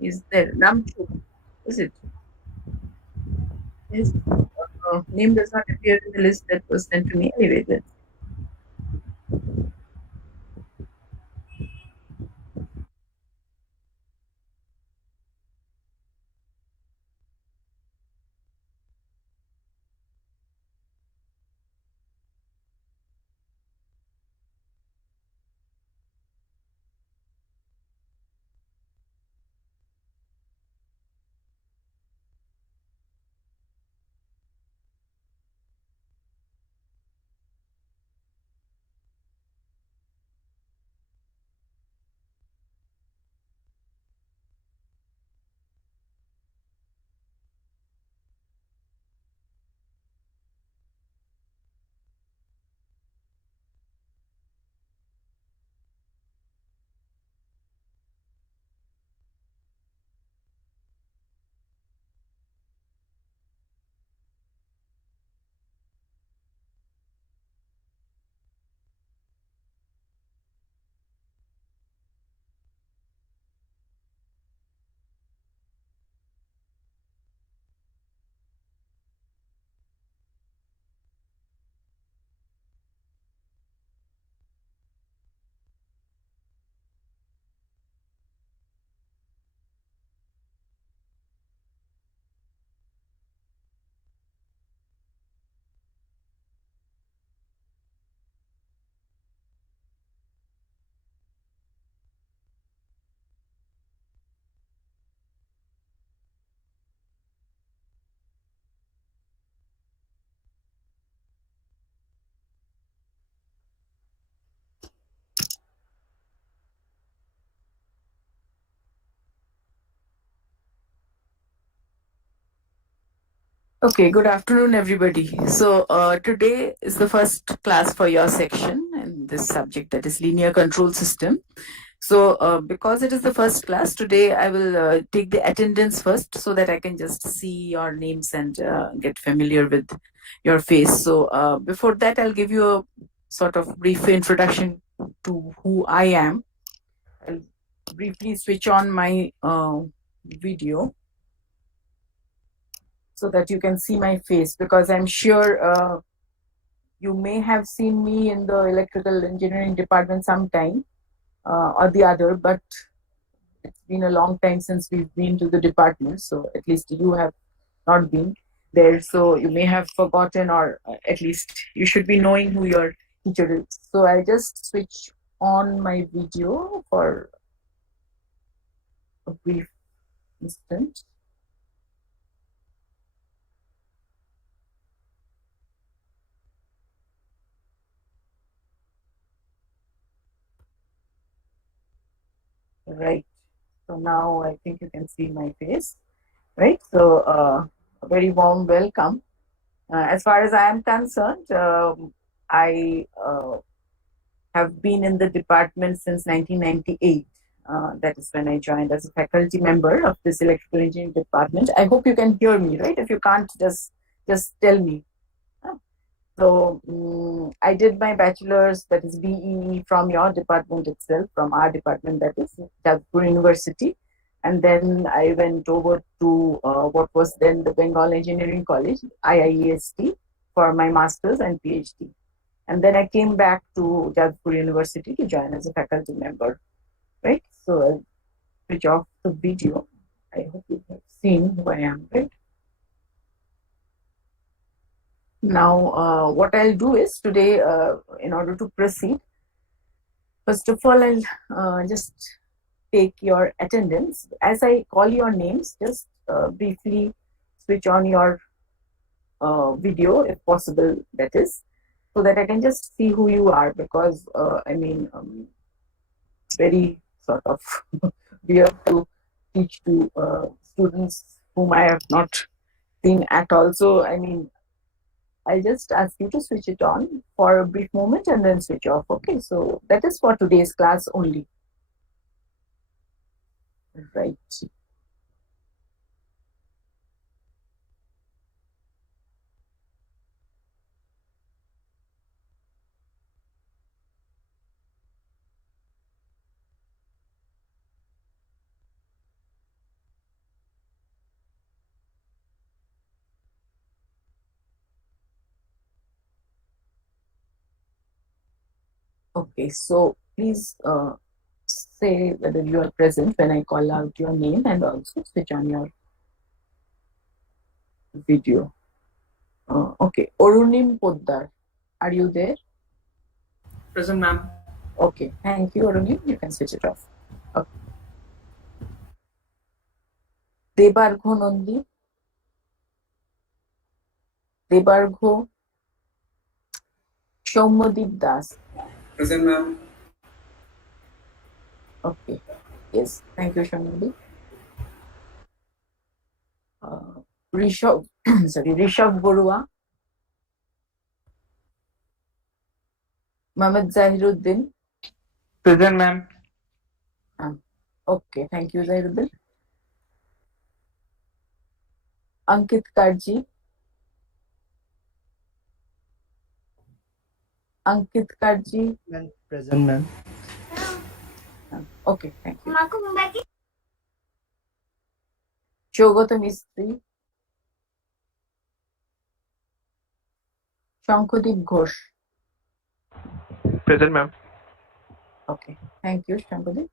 Is there? Namchu, is it? His name does not appear in the list that was sent to me. Anyway, let's. Okay, good afternoon, everybody. So, today is the first class for your section in this subject, that is linear control system. So, because it is the first class, today I will take the attendance first so that I can just see your names and get familiar with your face. So, before that, I'll give you a sort of brief introduction to who I am. I'll briefly switch on my video so that you can see my face, because I'm sure you may have seen me in the electrical engineering department sometime or the other, but it's been a long time since we've been to the department. So at least you have not been there. So you may have forgotten, or at least you should be knowing who your teacher is. So I just switch on my video for a brief instant. Right. So now I think you can see my face. Right. So a very warm welcome. As far as I am concerned, I have been in the department since 1998. That is when I joined as a faculty member of this electrical engineering department. I hope you can hear me, right? If you can't, just tell me. So I did my bachelor's, that is BEE, from your department itself, from our department, that is Jadavpur University. And then I went over to what was then the Bengal Engineering College, IIEST, for my master's and PhD. And then I came back to Jadavpur University to join as a faculty member, right? So I'll switch off the video. I hope you have seen who I am, right? Now, what I'll do is today, in order to proceed, first of all, I'll just take your attendance. As I call your names, just briefly switch on your video, if possible, that is, so that I can just see who you are, because it's very sort of weird to teach to students whom I have not seen at all. So, I'll just ask you to switch it on for a brief moment and then switch off. Okay, so that is for today's class only. Right. Okay, so please say whether you are present when I call out your name, and also switch on your video. Okay, Orunim Poddar, are you there? Present, ma'am. Okay, thank you, Orunim. You can switch it off. Okay. Debargho Nandi, Debargho Shomodip Das. Present, ma'am. Okay, yes, thank you, Shomodip. Rishabh, sorry, Rishabh Borua, Mohammed Zahiruddin. Present, ma'am. Okay, thank you, Zahiruddin. Ankit Karji, Ankit Karji. Present, ma'am. Okay, thank you. Jogata Mistri, Shankodip Ghosh. Present, ma'am. Okay, thank you, Shankodip.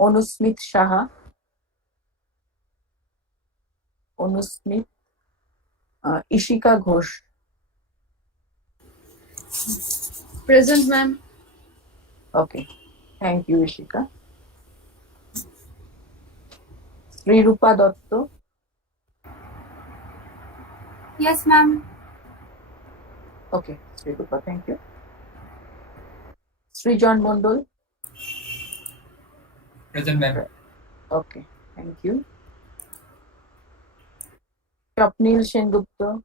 Onusmit Shaha, Onusmit. Ishika Ghosh. Present, ma'am. Okay, thank you, Ishika. Sri Rupa Dotto, Yes, ma'am. okay, Sri Rupa, thank you. Sri John Mondol, Present, ma'am. okay, thank you. Swapnil Sengupta,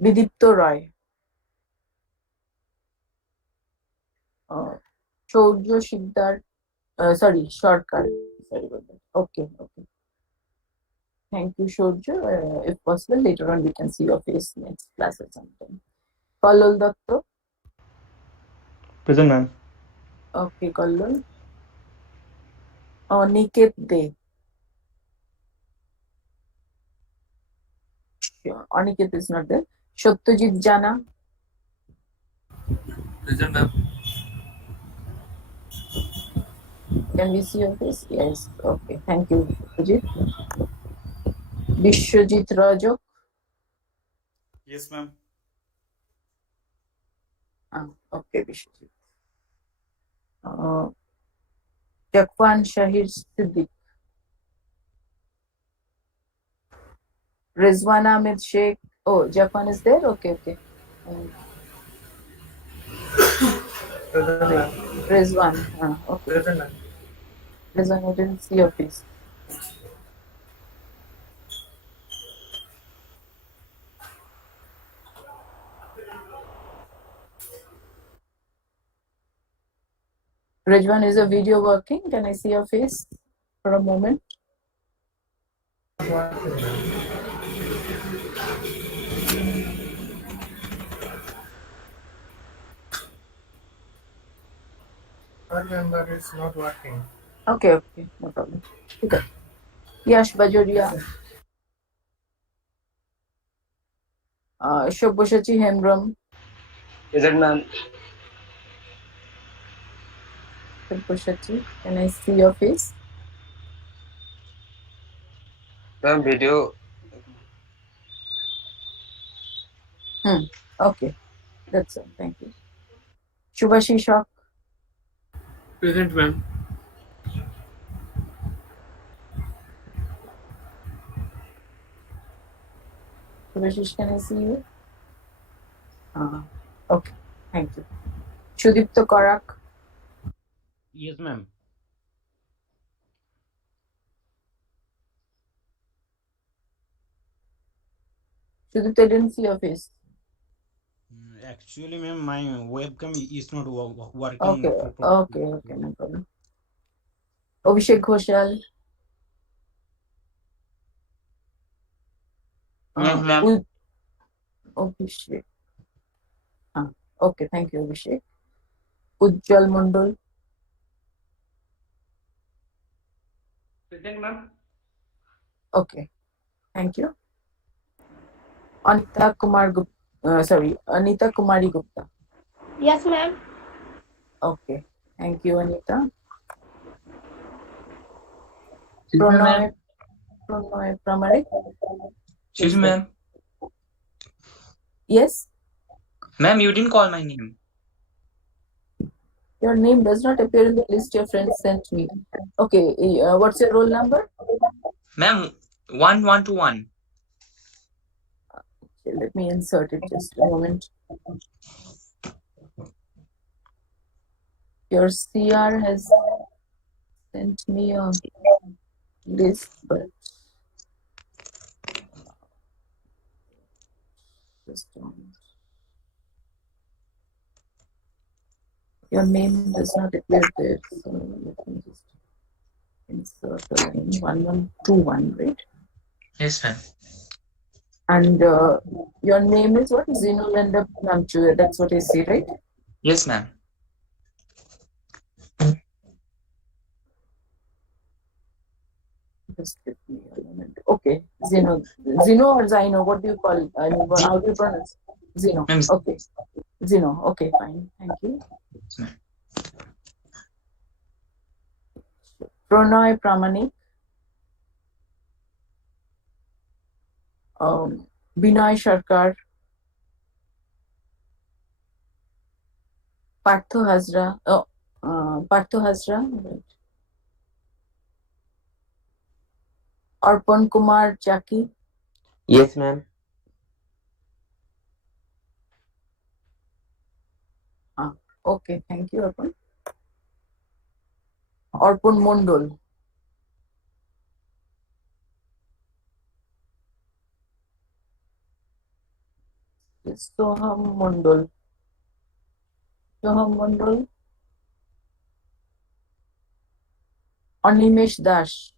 Vidipto Roy, Choudhary Siddhar, sorry, Sarkar. Sorry about that. Okay, okay. Thank you, Shorja. If possible, later on we can see your face next class or something. Kallol Datto. Present, ma'am. Okay, Kallol. Niket De. Sure. Aniket is not there. Satyajit Jana. Present, ma'am. Can we see your face? Yes. Okay. Thank you, Satyajit. Vishwajit Rajok. Yes, ma'am. Okay, Vishwajit. Jakwan Shahir Siddiq. Rizwan Ahmed Sheikh. Oh, Jakwan is there? Okay, okay. Present, ma'am. Rizwan. Okay. Present, ma'am. Rizwan, I didn't see your face. Rizwan, is the video working? Can I see your face for a moment? Remember, it's not working. Okay, okay, no problem. Okay. Yash Bajoria, Shobhoshachi Hemram, Present, ma'am. Shobhoshachi. Can I see your face? Ma'am, video. Okay, that's all. Thank you. Shubhashi Shok, Present, ma'am. Shubhashish, can I see you? Okay, thank you. Shudipto Korak, Yes, ma'am. Shudipto, I didn't see your face. Actually, ma'am, my webcam is not working. Okay, okay, okay, no problem. Abhishek Ghoshal, Yes, ma'am. Abhishek. Okay, thank you, Abhishek. Ujjwal Mondol, Present, ma'am. okay, thank you. Anita Kumari Gupta. Yes, ma'am. Okay, thank you, Anita. Excuse me, ma'am. Pronoy Pramanik. Excuse me, ma'am. Yes, Ma'am, you didn't call my name. your name does not appear in the list your friends sent me. Okay, what's your roll number? Ma'am, 1121. Okay, let me insert it just a moment. Your CR has sent me a list, but just a moment. Your name does not appear there, so let me just insert the name 1121, right? Yes, ma'am. And your name is what? Zinulenda Namchu. That's what I see, right? Yes, ma'am. Just give me a moment. Okay, Zeno or Zino, what do you call? I mean, how do you pronounce? Zeno. Ma'am, Okay, Zeno. Okay, fine. Thank you. Pronoy Pramanik. Binoy Sharkar. Partho Hazra. Partho Hazra. Right. Arpan Kumar Chaki. Yes, ma'am. Okay, thank you, Arpan. Arpan Mondol. Soham Mondol. Soham Mondol. Animesh Das.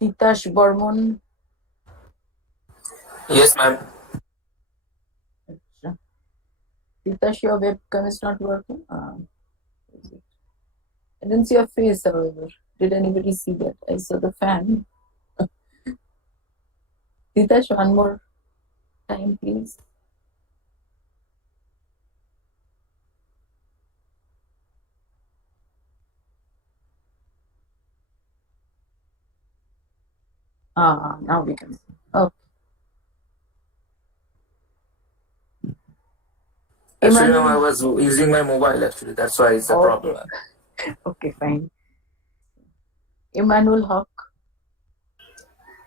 Titash Burman. Yes, ma'am. Titash, your webcam is not working. Is it? I didn't see your face, however. Did anybody see that? I saw the fan. Titash, one more time, please. Now we can see. Okay. Actually, ma'am, I Emmanuel. was using my mobile. Actually, that's why it's a problem. Okay. Okay, fine. Emmanuel Hawk.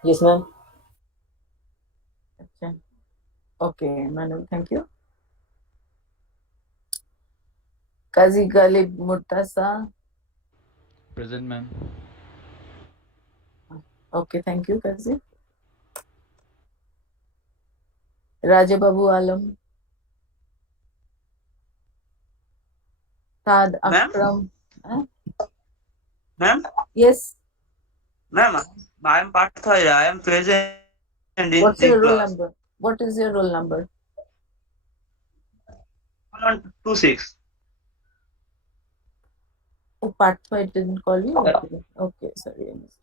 Yes, ma'am. Okay, Emmanuel, thank you. Kazi Galib Murtasa. Present, ma'am. Okay, thank you, Kazi. Rajababu Alam. Saad Ma'am? Akram. Ma'am? Yes. Ma'am, I am Parthoira. I am present in What's the your roll class. number? What is your roll number? 1126. Oh, Partha, didn't call you? Okay, sorry, I missed.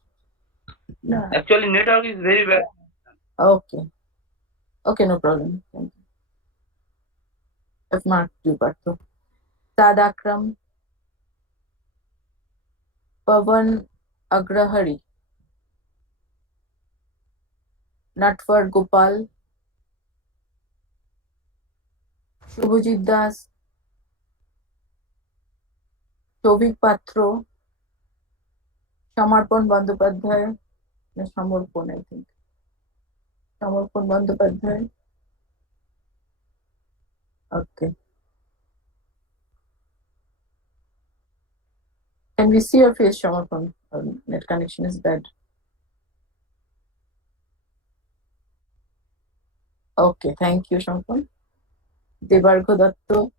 No. Actually, network is very bad. Okay. Okay, no problem. Thank you. I've marked you, Partha. Saad Akram. Pavan Agrahari. Natwar Gopal. Shubhajit Das. Shovik Patro. Samarpan Bandyopadhyay. No, Samarpan, I think. Samarpan Bandyopadhyay. Okay. Can we see your face, Samarpan? Net connection is bad. Okay, thank you, Samarpan. Debargho Datto.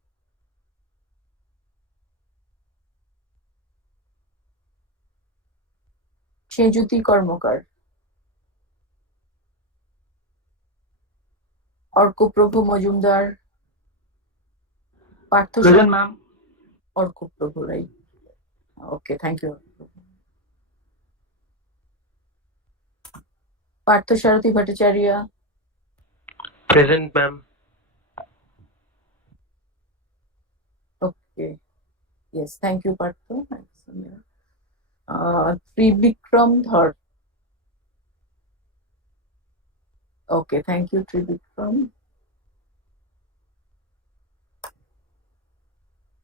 Sejyuti Karmakar Arkaprabhu Majumdar Partha Present, ma'am. Arkaprabhu, right? Okay, thank you. Parthasarathi Bhattacharya. Present, ma'am. Okay. Yes, thank you, Partha. Tribikram Dhar. Okay, thank you, Tribikram.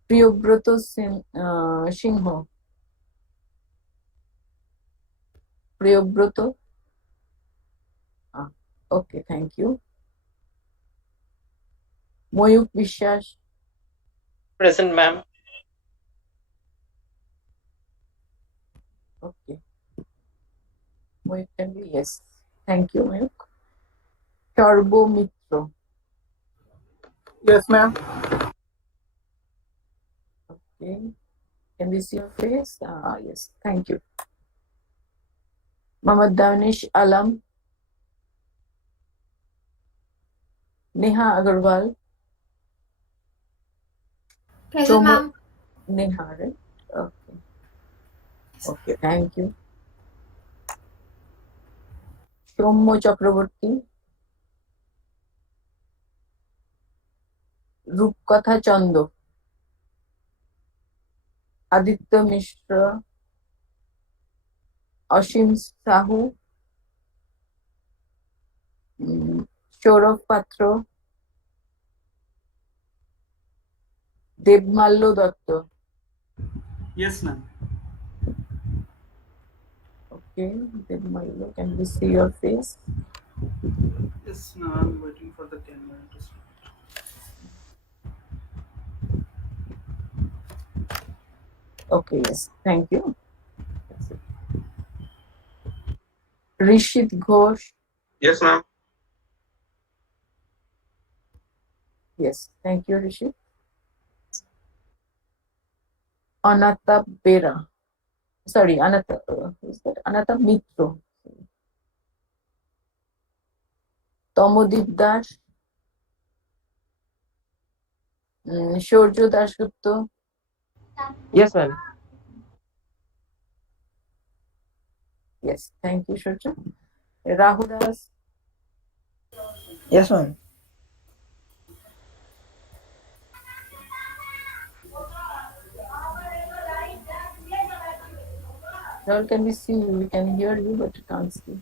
Priyobrato Singho. Priyobrato. Okay, thank you. Moyuk Vishwas. Present, ma'am. Okay. Moyuk can be yes. Thank you, Moyuk. Turbo Mitro. Yes, ma'am. Okay. Can we see your face? Yes. Thank you. Mohammad Danish Alam. Neha Agarwal. Present, ma'am. Neha, right? Okay. Okay, thank you. Shommo Chakraborty. Rupkatha Chando. Aditya Mishra. Ashim Sahu. Saurav Patra. Debmallo Datta. Yes, ma'am. Okay, Debmallo, can we see your face? Yes, ma'am. I'm waiting for the camera to start. Okay, yes, thank you. That's it. Rishit Ghosh. Yes, ma'am. Yes, thank you, Rishit. Anata Bera. Sorry, Anata. Who's that? Anata Mitro. Tomodip Das. Shorjo Dasgupta. Yes, ma'am. Yes, thank you, Shorjo. Rahul Das. Yes, ma'am. Rahul, can we see you? We can hear you, but we can't see.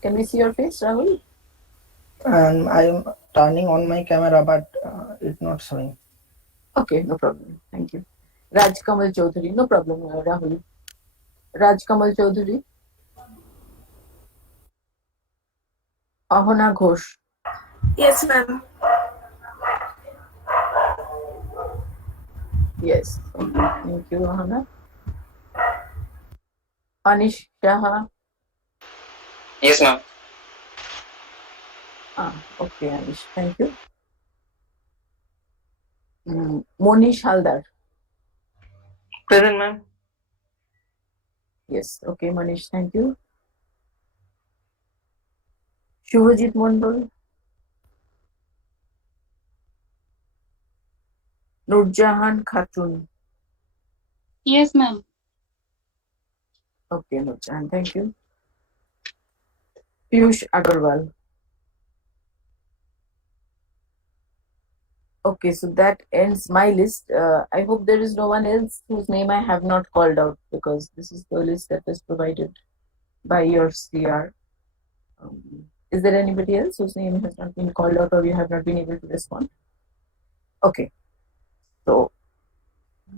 Can we see your face, Rahul? And I am turning on my camera, but it's not showing. Okay, no problem. Thank you. Raj Kamal Chaudhary. No problem, Rahul. Raj Kamal Chaudhary. Ahona Ghosh. Yes, ma'am. Yes. Okay. Thank you, Ahona. Anish Shah. Yes, ma'am. Okay, Anish. Thank you. Monish Haldar. Present, ma'am. Yes. Okay, Manish. Thank you. Shubhajit Mondol. Nurjahan Khatun. Yes, ma'am. Okay, Nurjahan. Thank you. Piyush Agarwal. Okay, so that ends my list. I hope there is no one else whose name I have not called out, because this is the list that is provided by your CR. Is there anybody else whose name has not been called out or you have not been able to respond? Okay, so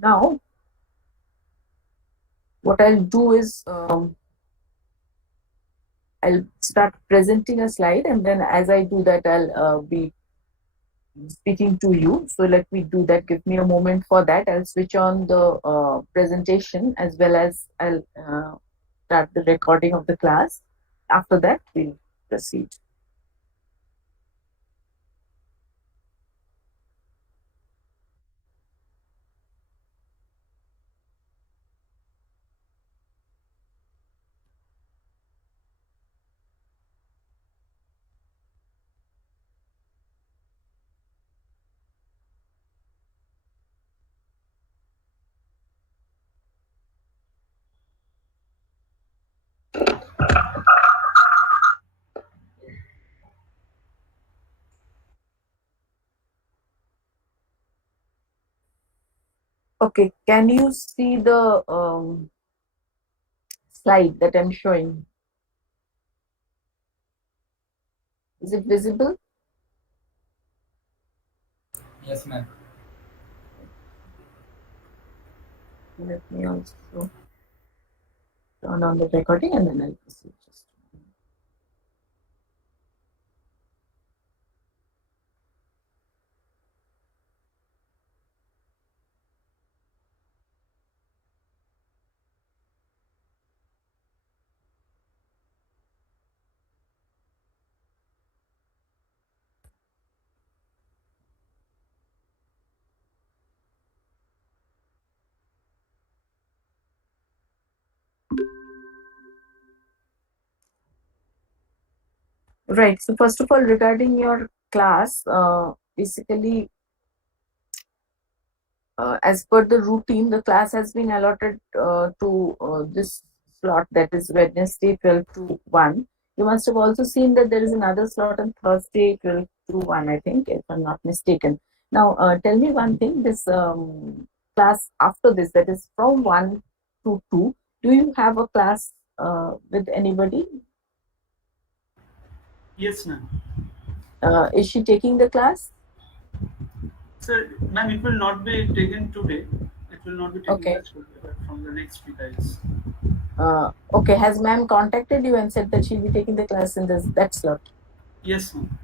now what I'll do is I'll start presenting a slide, and then as I do that, I'll be speaking to you. So let me do that. Give me a moment for that. I'll switch on the presentation as well as I'll start the recording of the class. After that, we'll proceed. Okay, can you see the slide that I'm showing? Is it visible? Yes, ma'am. Let me also turn on the recording and then I'll proceed. Just a moment. Right. So first of all, regarding your class, basically, as per the routine, the class has been allotted to this slot, that is Wednesday 12 to 1. You must have also seen that there is another slot on Thursday 12 to 1, I think, if I'm not mistaken. Now, tell me one thing, this class after this, that is from 1 to 2, do you have a class with anybody? Yes, ma'am. Is she taking the class? Sir, ma'am, it will not be taken today. It will not be taken Okay. this today, but from the next week, I guess. Okay, has ma'am contacted you and said that she'll be taking the class in that slot? Yes, ma'am.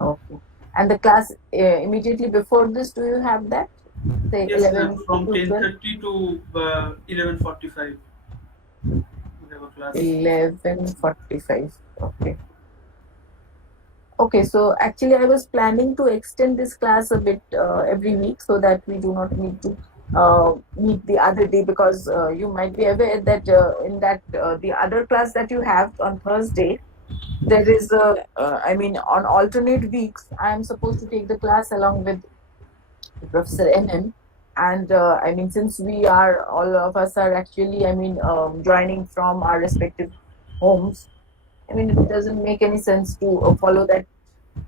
Okay. And the class immediately before this, do you have that? Say Yes, ma'am. 11 From to 12? 10:30 to 11:45, we have a class. 11:45. Okay. Okay, so actually I was planning to extend this class a bit every week so that we do not need to meet the other day, because you might be aware that in that the other class that you have on Thursday, there is I mean, on alternate weeks, I am supposed to take the class along with Professor MM. And I mean, since we are, all of us are actually, I mean, joining from our respective homes, I mean, it doesn't make any sense to follow that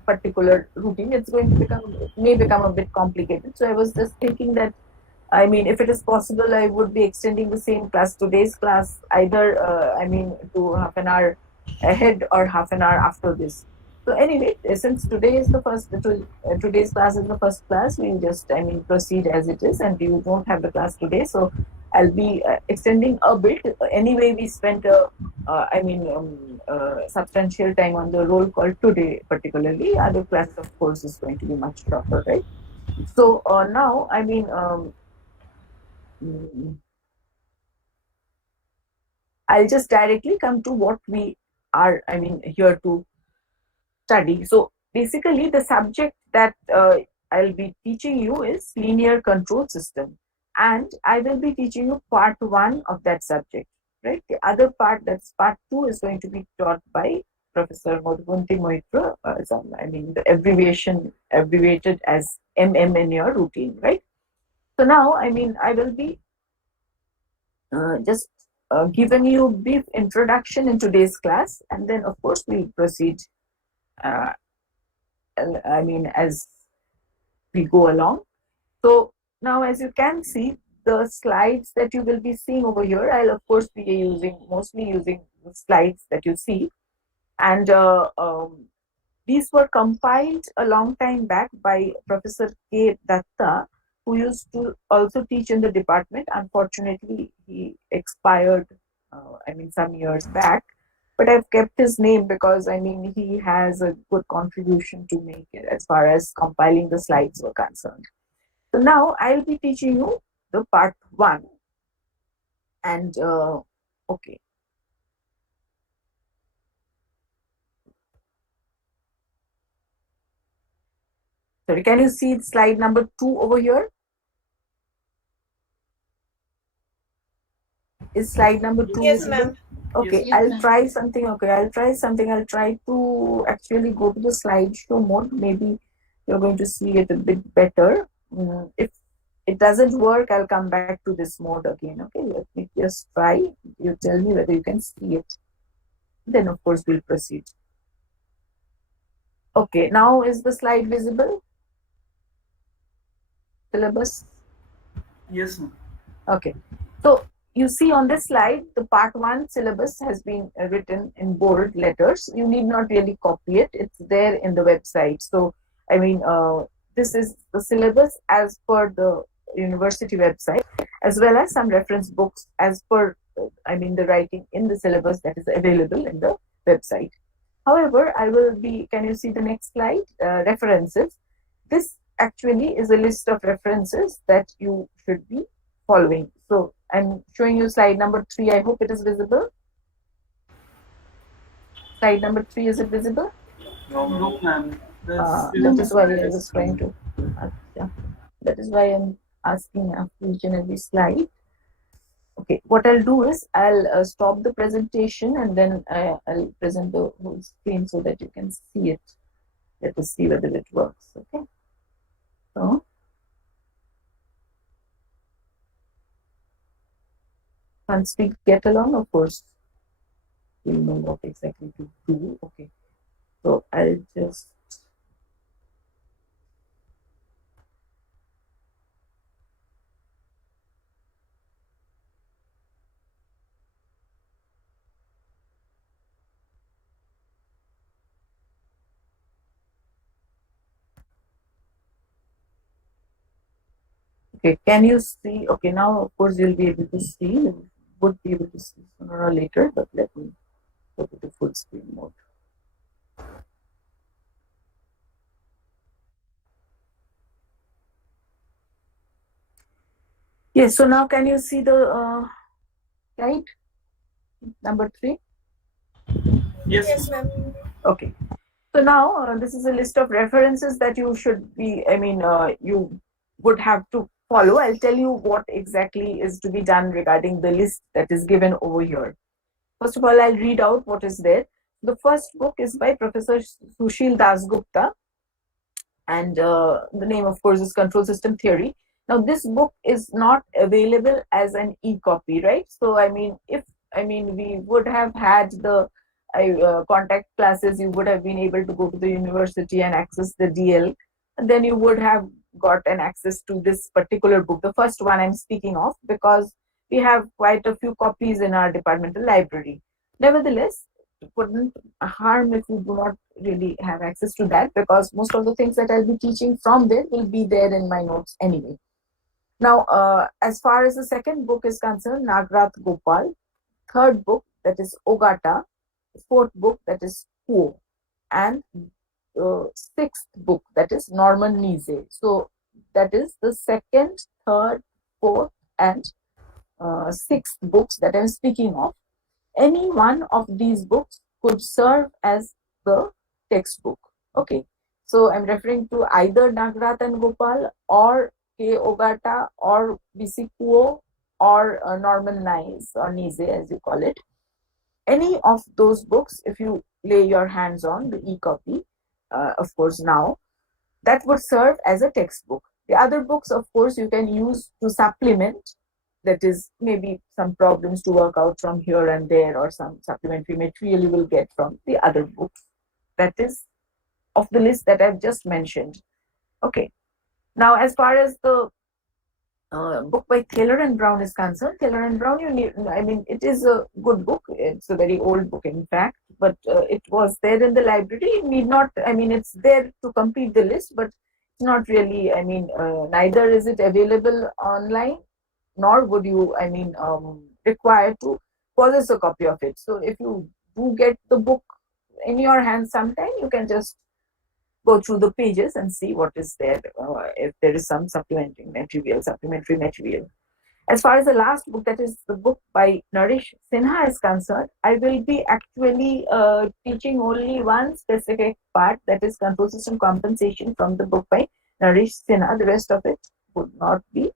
particular routine. It's going to become, it may become a bit complicated. So I was just thinking that, I mean, if it is possible, I would be extending the same class, today's class, either, I mean, to half an hour ahead or half an hour after this. So anyway, since today is the first, today's class is the first class, we'll just, I mean, proceed as it is, and you don't have the class today. So I'll be extending a bit. Anyway, we spent I mean, substantial time on the roll call today, particularly. Other class, of course, is going to be much shorter, right? So now, I mean, mm, I'll just directly come to what we are, I mean, here to study. So basically, the subject that I'll be teaching you is linear control system, and I will be teaching you part one of that subject. Right. The other part, that's part two, is going to be taught by Professor Madhubunti Moitra. I mean, the abbreviated as MM in your routine, right? So now, I mean, I will be just giving you a brief introduction in today's class, and then, of course, we'll proceed. Uh, I mean, as we go along. So now, as you can see, the slides that you will be seeing over here, I'll of course be mostly using the slides that you see, and these were compiled a long time back by Professor K. Datta, who used to also teach in the department. Unfortunately, he expired, I mean, some years back. But I've kept his name because, I mean, he has a good contribution to make as far as compiling the slides were concerned. So now I'll be teaching you the part one. And okay. Sorry, can you see slide number 2 over here? Is slide number 2 Yes, visible? ma'am. Okay, Yes, I'll ma'am. try something. Okay, I'll try something. I'll try to actually go to the slideshow mode. Maybe you're going to see it a bit better. If it doesn't work, I'll come back to this mode again. Okay, let me just try. You tell me whether you can see it. Then, of course, we'll proceed. Okay, now is the slide visible? Syllabus? Yes, ma'am. Okay. So you see on this slide, the part 1 syllabus has been written in bold letters. You need not really copy it. It's there in the website. So, I mean, this is the syllabus as per the university website, as well as some reference books as per, the writing in the syllabus that is available in the website. However, can you see the next slide? References. This actually is a list of references that you should be following. So I'm showing you slide number 3. I hope it is visible. Slide number 3, is it visible? No, ma'am. That is why I was trying to. Yeah, that is why I'm asking after each and every slide. Okay, what I'll do is I'll stop the presentation and then I'll present the whole screen so that you can see it. Let us see whether it works. Okay. So once we get along, of course, we'll know what exactly to do. Okay. So I'll just okay, can you see? Okay, now of course you'll be able to see. You would be able to see sooner or later, but let me go to the full screen mode. Yes, so now can you see the slide number 3? Yes, ma'am. Okay. So now this is a list of references that you should be, you would have to follow. I'll tell you what exactly is to be done regarding the list that is given over here. First of all, I'll read out what is there. The first book is by Professor Sushil Dasgupta, and the name, of course, is Control System Theory. Now, this book is not available as an e-copy, right? So, if we would have had the contact classes, you would have been able to go to the university and access the DL, and then you would have got an access to this particular book, the first one I'm speaking of, because we have quite a few copies in our departmental library. Nevertheless, it wouldn't harm if you do not really have access to that, because most of the things that I'll be teaching from there will be there in my notes anyway. Now, as far as the second book is concerned, Nagrath Gopal, third book, that is Ogata, fourth book, that is Kuo, and sixth book, that is Norman Nize. So that is the second, third, fourth, and sixth books that I'm speaking of. Any one of these books could serve as the textbook. Okay, so I'm referring to either Nagrath and Gopal, or K. Ogata, or B.C. Kuo, or Norman Nize, or Nize as you call it. Any of those books, if you lay your hands on the e-copy, of course now, that would serve as a textbook. The other books, of course, you can use to supplement, that is maybe some problems to work out from here and there, or some supplementary material you will get from the other books. That is of the list that I've just mentioned. Okay. Now, as far as the book by Taylor and Brown is concerned, Taylor and Brown, it is a good book. It's a very old book, in fact, but it was there in the library. It need not, it's there to complete the list, but it's not really, neither is it available online, nor would you, require to possess a copy of it. So if you do get the book in your hands sometime, you can just go through the pages and see what is there, if there is some supplementary material. As far as the last book, that is the book by Naresh Sinha is concerned, I will be actually teaching only one specific part, that is control system compensation, from the book by Naresh Sinha. The rest of it would not be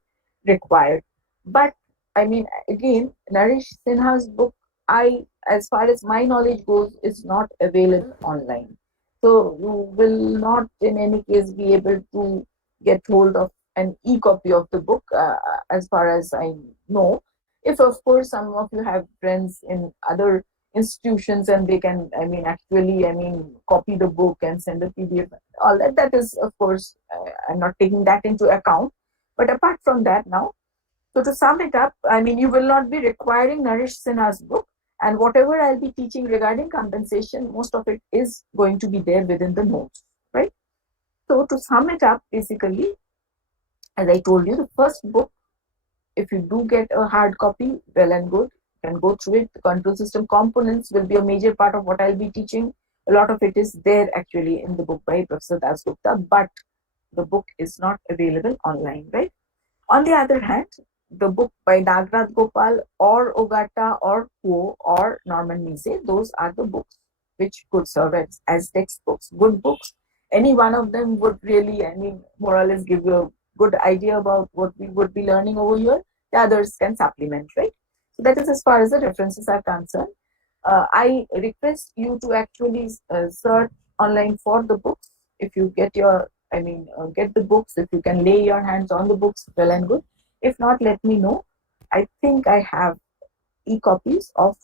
required. But again, Naresh Sinha's book, as far as my knowledge goes, is not available online. So you will not in any case be able to get hold of an e-copy of the book, as far as I know. If of course some of you have friends in other institutions and they can, copy the book and send a PDF, all that is, of course, I'm not taking that into account. But apart from that, now, So to sum it up, I mean, you will not be requiring Naresh Sinha's book, and whatever I'll be teaching regarding compensation, most of it is going to be there within the notes, right? So to sum it up, basically, as I told you, the first book, if you do get a hard copy, well and good, you can go through it. The control system components will be a major part of what I'll be teaching. A lot of it is there actually in the book by Professor Das Gupta, but the book is not available online, right? On the other hand, the book by Nagraj Gopal or Ogata or Kuo or Norman Mise, those are the books which could serve as textbooks, good books. Any one of them would really, I mean, more or less give you a good idea about what we would be learning over here. The others can supplement, right? So that is as far as the references are concerned. I request you to actually search online for the books. If you get your, get the books. If you can lay your hands on the books, well and good. If not, let me know. I think I have e-copies of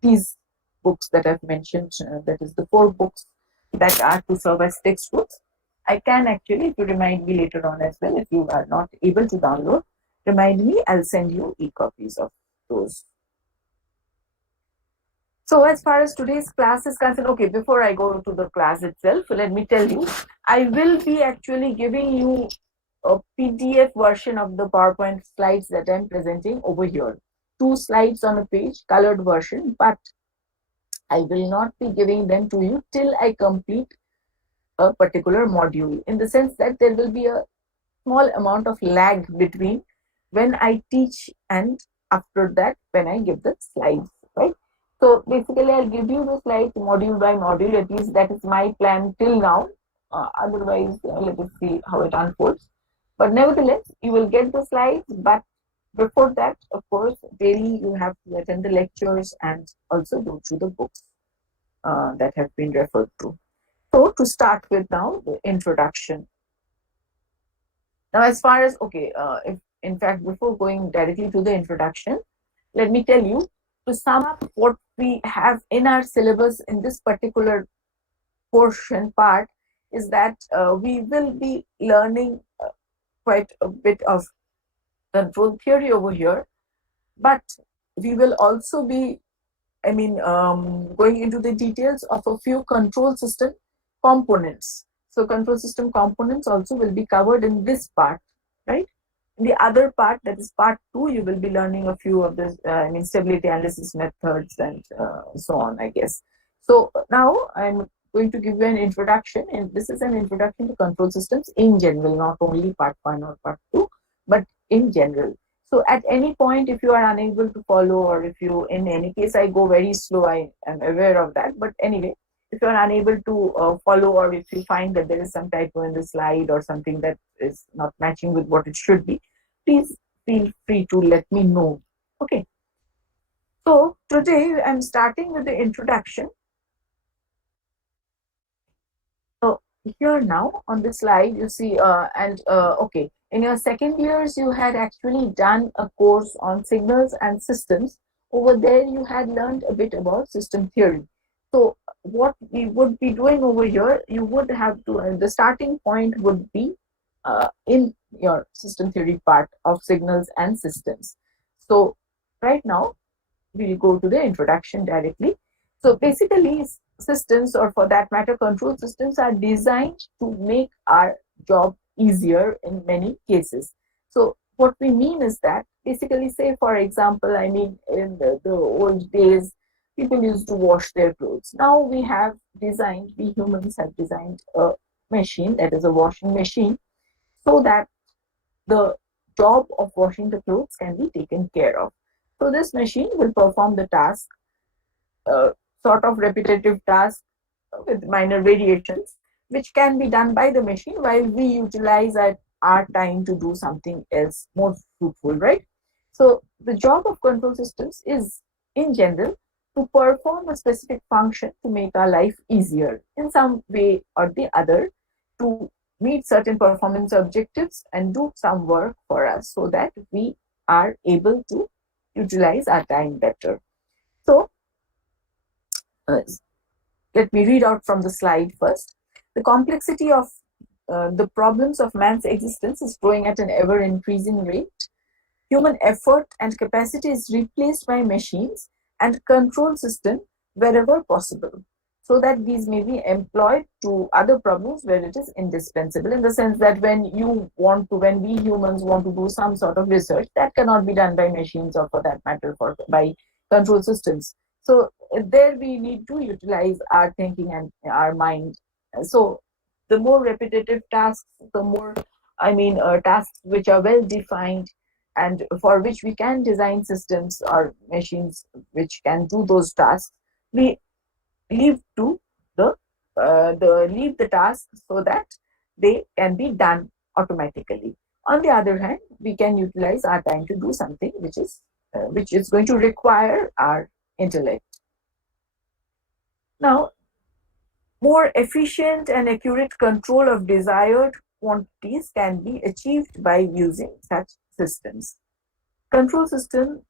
these books that I've mentioned. That is the 4 books that are to serve as textbooks. I can actually, if you remind me later on as well, if you are not able to download, remind me, I'll send you e-copies of those. So as far as today's class is concerned, okay, before I go to the class itself, let me tell you, I will be actually giving you a PDF version of the PowerPoint slides that I'm presenting over here. 2 slides on a page, colored version, but I will not be giving them to you till I complete a particular module, in the sense that there will be a small amount of lag between when I teach and after that when I give the slides, right? So basically I'll give you the slides module by module, at least that is my plan till now. Otherwise, let us see how it unfolds. But nevertheless, you will get the slides, but before that, of course, daily you have to attend the lectures and also go through the books that have been referred to. So to start with now, the introduction. Now, as far as, okay, if in fact, before going directly to the introduction, let me tell you, to sum up what we have in our syllabus in this particular portion part, is that we will be learning quite a bit of control theory over here, but we will also be, going into the details of a few control system components. So control system components also will be covered in this part, right? In the other part, that is part 2, you will be learning a few of the stability analysis methods and so on, I guess. So now I'm going to give you an introduction, and this is an introduction to control systems in general, not only part 1 or part 2, but in general. So at any point, if you are unable to follow, or if you, in any case, I go very slow, I am aware of that. But anyway, if you are unable to follow, or if you find that there is some typo in the slide or something that is not matching with what it should be, please feel free to let me know. Okay. So today I'm starting with the introduction. So here now on the slide, you see, okay, in your second years, you had actually done a course on signals and systems. Over there, you had learned a bit about system theory. So what we would be doing over here, you would have to, the starting point would be in your system theory part of signals and systems. So right now, we'll go to the introduction directly. So basically, systems, or for that matter, control systems, are designed to make our job easier in many cases. So what we mean is that, basically, say for example, in the old days, people used to wash their clothes. Now we humans have designed a machine, that is a washing machine, so that the job of washing the clothes can be taken care of. So this machine will perform the task, sort of repetitive task with minor variations, which can be done by the machine while we utilize our time to do something else more fruitful, right? So the job of control systems is, in general, to perform a specific function to make our life easier in some way or the other, to meet certain performance objectives and do some work for us so that we are able to utilize our time better. So let me read out from the slide first. The complexity of the problems of man's existence is growing at an ever increasing rate. Human effort and capacity is replaced by machines and control system wherever possible, so that these may be employed to other problems where it is indispensable, in the sense that when we humans want to do some sort of research, that cannot be done by machines, or for that matter by control systems. So there we need to utilize our thinking and our mind. So the more repetitive tasks, the more tasks which are well defined and for which we can design systems or machines which can do those tasks, we leave to leave the task so that they can be done automatically. On the other hand, we can utilize our time to do something which is going to require our intellect. Now, more efficient and accurate control of desired quantities can be achieved by using such systems. Control systems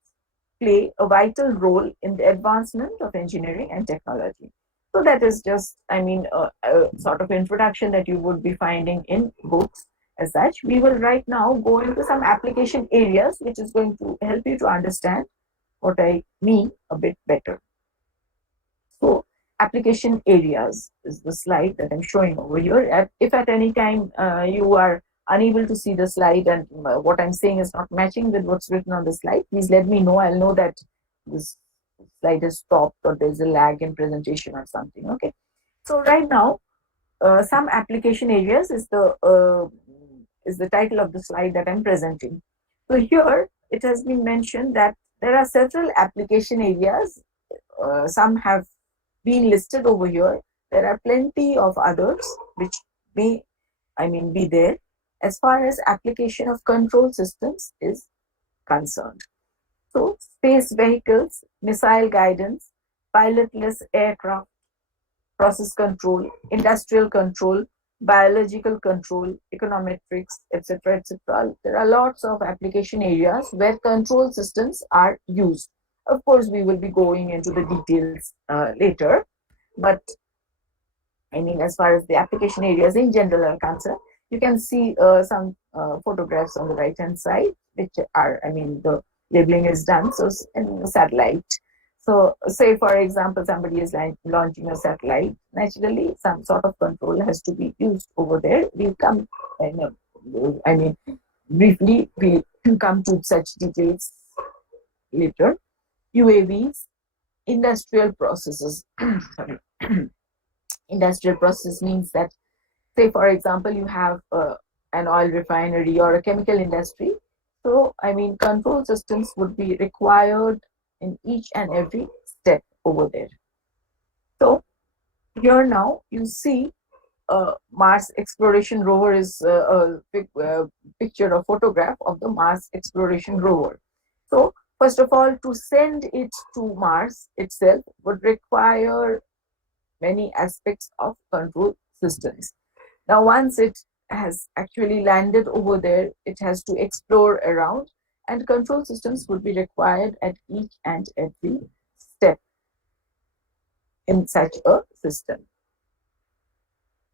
play a vital role in the advancement of engineering and technology. So that is just, a sort of introduction that you would be finding in books as such. We will right now go into some application areas, which is going to help you to understand what I mean a bit better. So application areas is the slide that I'm showing over here. If at any time you are unable to see the slide and what I'm saying is not matching with what's written on the slide, please let me know. I'll know that this slide is stopped or there's a lag in presentation or something. Okay. So right now, some application areas is the title of the slide that I'm presenting. So here it has been mentioned that there are several application areas. Some have been listed over here. There are plenty of others which may be there as far as application of control systems is concerned. So space vehicles, missile guidance, pilotless aircraft, process control, industrial control, biological control, econometrics, etc., etc. There are lots of application areas where control systems are used. Of course, we will be going into the details later, but as far as the application areas in general are concerned, you can see some photographs on the right hand side, which are, the labeling is done. So, satellite. So, say for example, somebody is launching a satellite. Naturally, some sort of control has to be used over there. We'll come, briefly, we come to such details later. UAVs, industrial processes. Sorry. Industrial process means that, say for example, you have an oil refinery or a chemical industry. So control systems would be required in each and every step over there. So here now you see Mars exploration rover is a picture or photograph of the Mars exploration rover. So first of all, to send it to Mars itself would require many aspects of control systems. Now, once it has actually landed over there, it has to explore around, and control systems would be required at each and every step in such a system.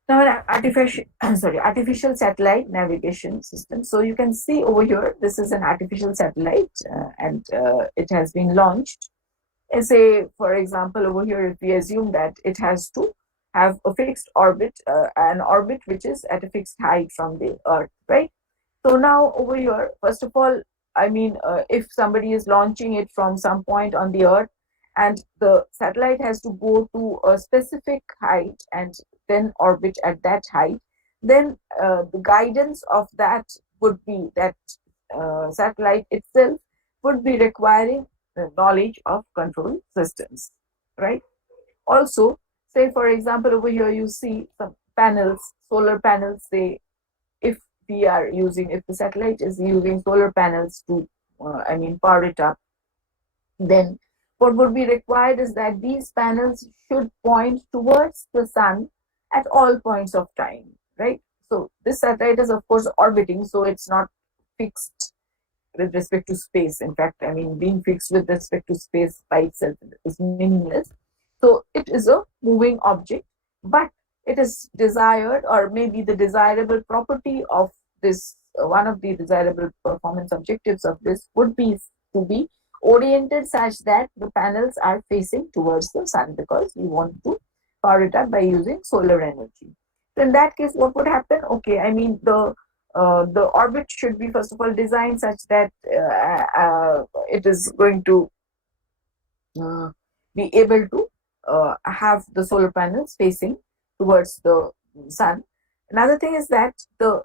Now, artificial satellite navigation system. So you can see over here, this is an artificial satellite and it has been launched. Say, for example, over here, if we assume that it has to have a fixed orbit, an orbit which is at a fixed height from the Earth, right? So now over here, first of all, if somebody is launching it from some point on the Earth and the satellite has to go to a specific height and then orbit at that height, then the guidance of that would be that satellite itself would be requiring the knowledge of control systems, right? Also, say for example, over here you see some panels, solar panels. Say if the satellite is using solar panels to power it up, then what would be required is that these panels should point towards the sun at all points of time, right? So this satellite is of course orbiting, so it's not fixed with respect to space. In fact, being fixed with respect to space by itself is meaningless. So it is a moving object, but it is desired, or maybe the desirable property of this one of the desirable performance objectives of this would be to be oriented such that the panels are facing towards the sun, because we want to power it up by using solar energy. So in that case, what would happen? Okay, I mean the orbit should be first of all designed such that it is going to be able to have the solar panels facing towards the sun. Another thing is that the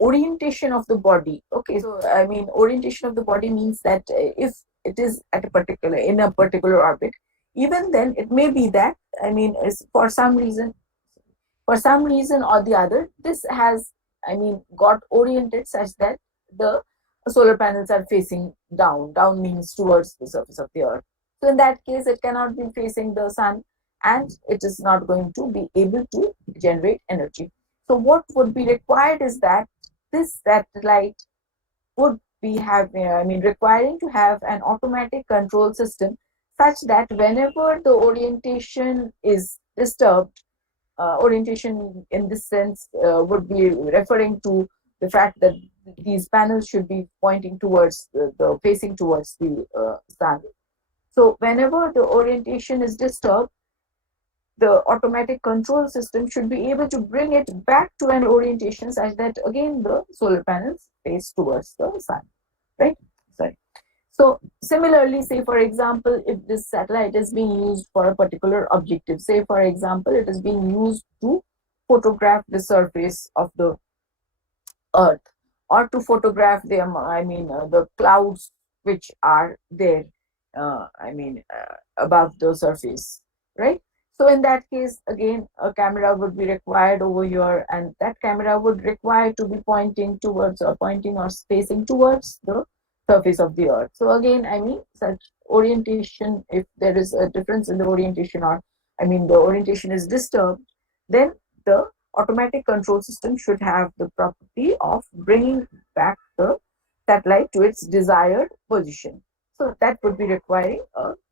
orientation of the body. Okay, so I mean orientation of the body means that if it is at a particular in a particular orbit, even then it may be that, I mean, is for some reason or the other, this has, I mean, got oriented such that the solar panels are facing down. Down means towards the surface of the earth. So in that case, it cannot be facing the sun, and it is not going to be able to generate energy. So what would be required is that this satellite would be requiring to have an automatic control system such that whenever the orientation is disturbed, orientation in this sense would be referring to the fact that these panels should be pointing towards the facing towards the sun. So whenever the orientation is disturbed, the automatic control system should be able to bring it back to an orientation such that again the solar panels face towards the sun, right? Sorry. So similarly, say for example, if this satellite is being used for a particular objective, say for example, it is being used to photograph the surface of the earth, or to photograph the clouds which are there, above the surface, right? So in that case, again, a camera would be required over here, and that camera would require to be pointing towards or facing towards the surface of the earth. So again, I mean, such orientation, if there is a difference in the orientation, or the orientation is disturbed, then the automatic control system should have the property of bringing back the satellite to its desired position. So that would be requiring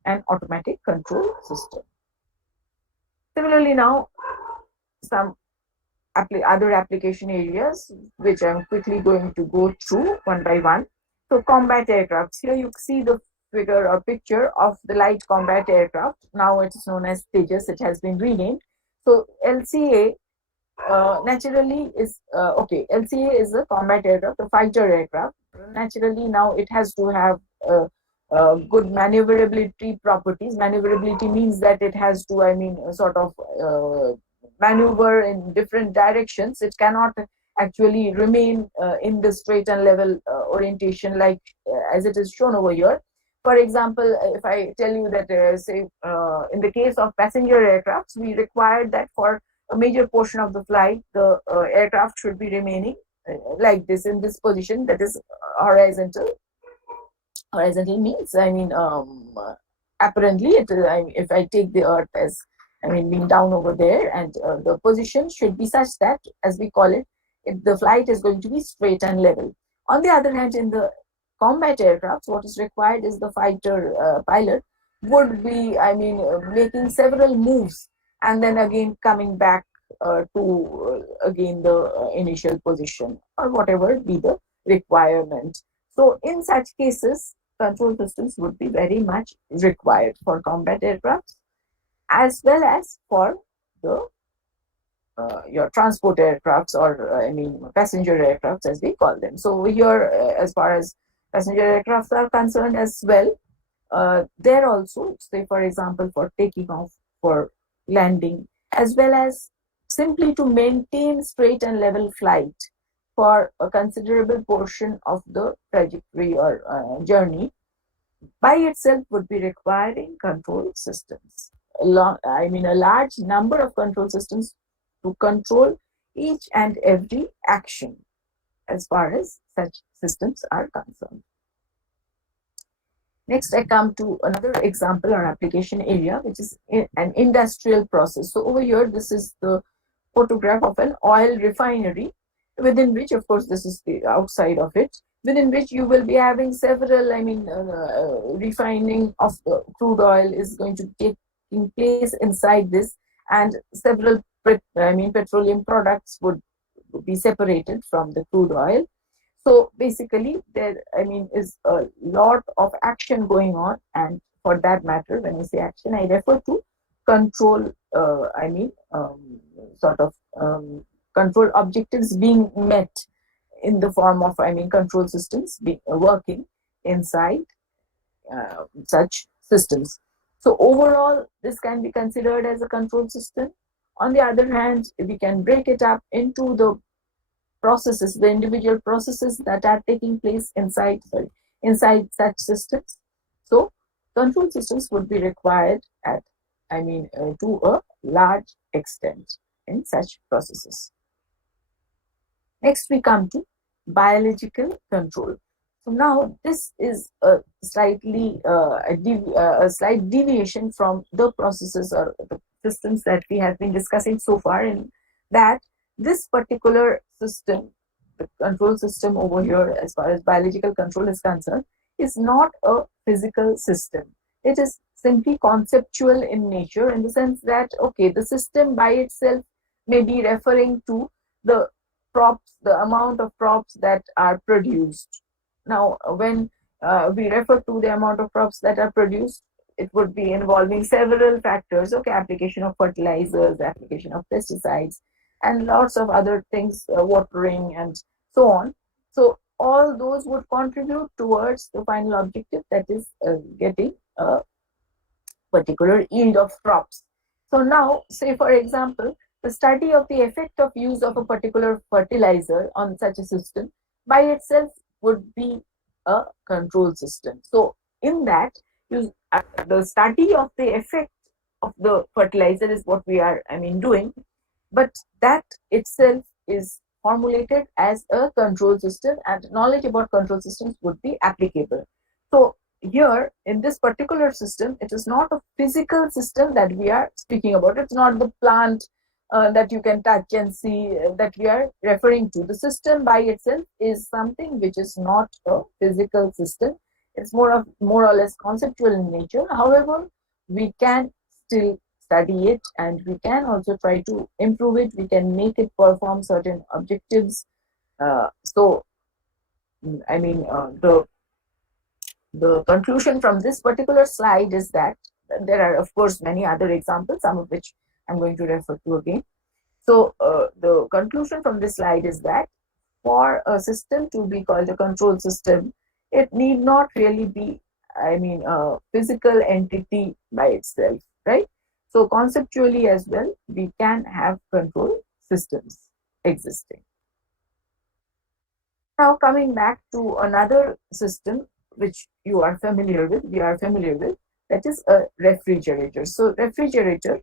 an automatic control system. Similarly, now some other application areas which I'm quickly going to go through one by one. So combat aircraft. Here you see the figure or picture of the light combat aircraft. Now it is known as Tejas. It has been renamed. So LCA naturally is LCA is a combat aircraft, a fighter aircraft. Naturally, now it has to have good maneuverability properties. Maneuverability means that it has to, maneuver in different directions. It cannot actually remain in the straight and level orientation like as it is shown over here. For example, if I tell you that, in the case of passenger aircrafts, we require that for a major portion of the flight, the aircraft should be remaining like this, in this position, that is horizontal. Horizontal means, apparently, if I take the earth as, being down over there, and the position should be such that, as we call it, the flight is going to be straight and level. On the other hand, in the combat aircrafts, what is required is the fighter pilot would be, making several moves, and then again coming back to again the initial position, or whatever be the requirement. So in such cases, control systems would be very much required for combat aircraft, as well as for the your transport aircrafts, or passenger aircrafts as we call them. So here, as far as passenger aircrafts are concerned as well, there also, say for example, for taking off, for landing, as well as simply to maintain straight and level flight for a considerable portion of the trajectory or journey, by itself would be requiring control systems. A large number of control systems to control each and every action as far as such systems are concerned. Next, I come to another example or application area, which is an industrial process. So over here, this is the photograph of an oil refinery, within which, of course, this is the outside of it, within which you will be having several, refining of the crude oil is going to take place inside this, and several petroleum products would be separated from the crude oil. So basically, there is a lot of action going on, and for that matter, when I say action, I refer to control. Sort of control objectives being met in the form of control systems working inside such systems. So overall, this can be considered as a control system. On the other hand, we can break it up into the processes, the individual processes that are taking place inside such systems. So control systems would be required to a large extent in such processes. Next, we come to biological control. So now this is a slight deviation from the processes or the systems that we have been discussing so far, in that this particular system, the control system over here, as far as biological control is concerned, is not a physical system. It is simply conceptual in nature, in the sense that, okay, the system by itself may be referring to the props, the amount of props that are produced. Now, when we refer to the amount of props that are produced, it would be involving several factors. Okay, application of fertilizers, application of pesticides, and lots of other things, watering and so on. So all those would contribute towards the final objective, that is getting a particular yield of crops. So now, say for example, the study of the effect of use of a particular fertilizer on such a system by itself would be a control system. So in that, the study of the effect of the fertilizer is what we are doing, but that itself is formulated as a control system, and knowledge about control systems would be applicable. So here in this particular system, it is not a physical system that we are speaking about. It's not the plant that you can touch and see that we are referring to. The system by itself is something which is not a physical system. It's more or less conceptual in nature. However, we can still study it, and we can also try to improve it. We can make it perform certain objectives. The conclusion from this particular slide is that there are, of course, many other examples, some of which I'm going to refer to again. So the conclusion from this slide is that for a system to be called a control system, it need not really be, a physical entity by itself, right? So conceptually as well, we can have control systems existing. Now coming back to another system which we are familiar with, that is a refrigerator. So refrigerator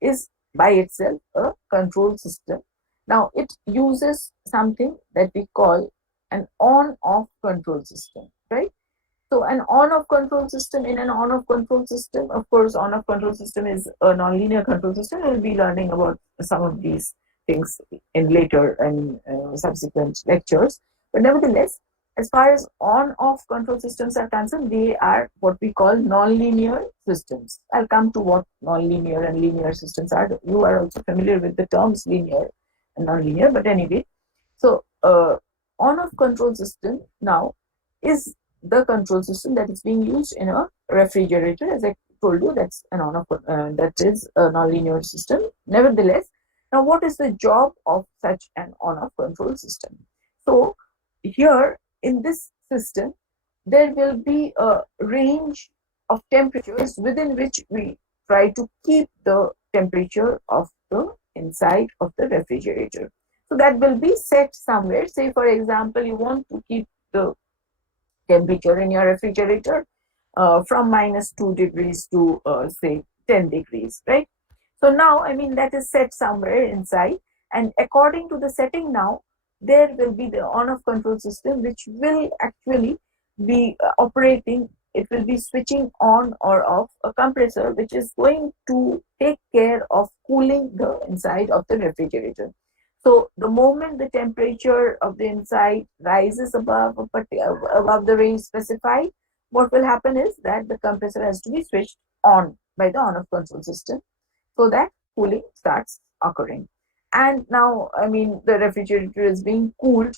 is by itself a control system. Now it uses something that we call an on-off control system, right? So an on-off control system, in an on-off control system, of course, on-off control system is a nonlinear control system. We'll be learning about some of these things in later and subsequent lectures. But nevertheless, as far as on-off control systems are concerned, they are what we call nonlinear systems. I'll come to what nonlinear and linear systems are. You are also familiar with the terms linear and nonlinear, but anyway. So on-off control system now is the control system that is being used in a refrigerator. As I told you, that's an on-off, that is a nonlinear system. Nevertheless, now what is the job of such an on-off control system? So here in this system, there will be a range of temperatures within which we try to keep the temperature of the inside of the refrigerator. So that will be set somewhere. Say for example, you want to keep the temperature in your refrigerator from -2 degrees to say 10 degrees, right? So now, that is set somewhere inside, and according to the setting now, there will be the on-off control system which will actually be operating. It will be switching on or off a compressor which is going to take care of cooling the inside of the refrigerator. So the moment the temperature of the inside rises above the range specified, what will happen is that the compressor has to be switched on by the on-off control system, so that cooling starts occurring. And now, the refrigerator is being cooled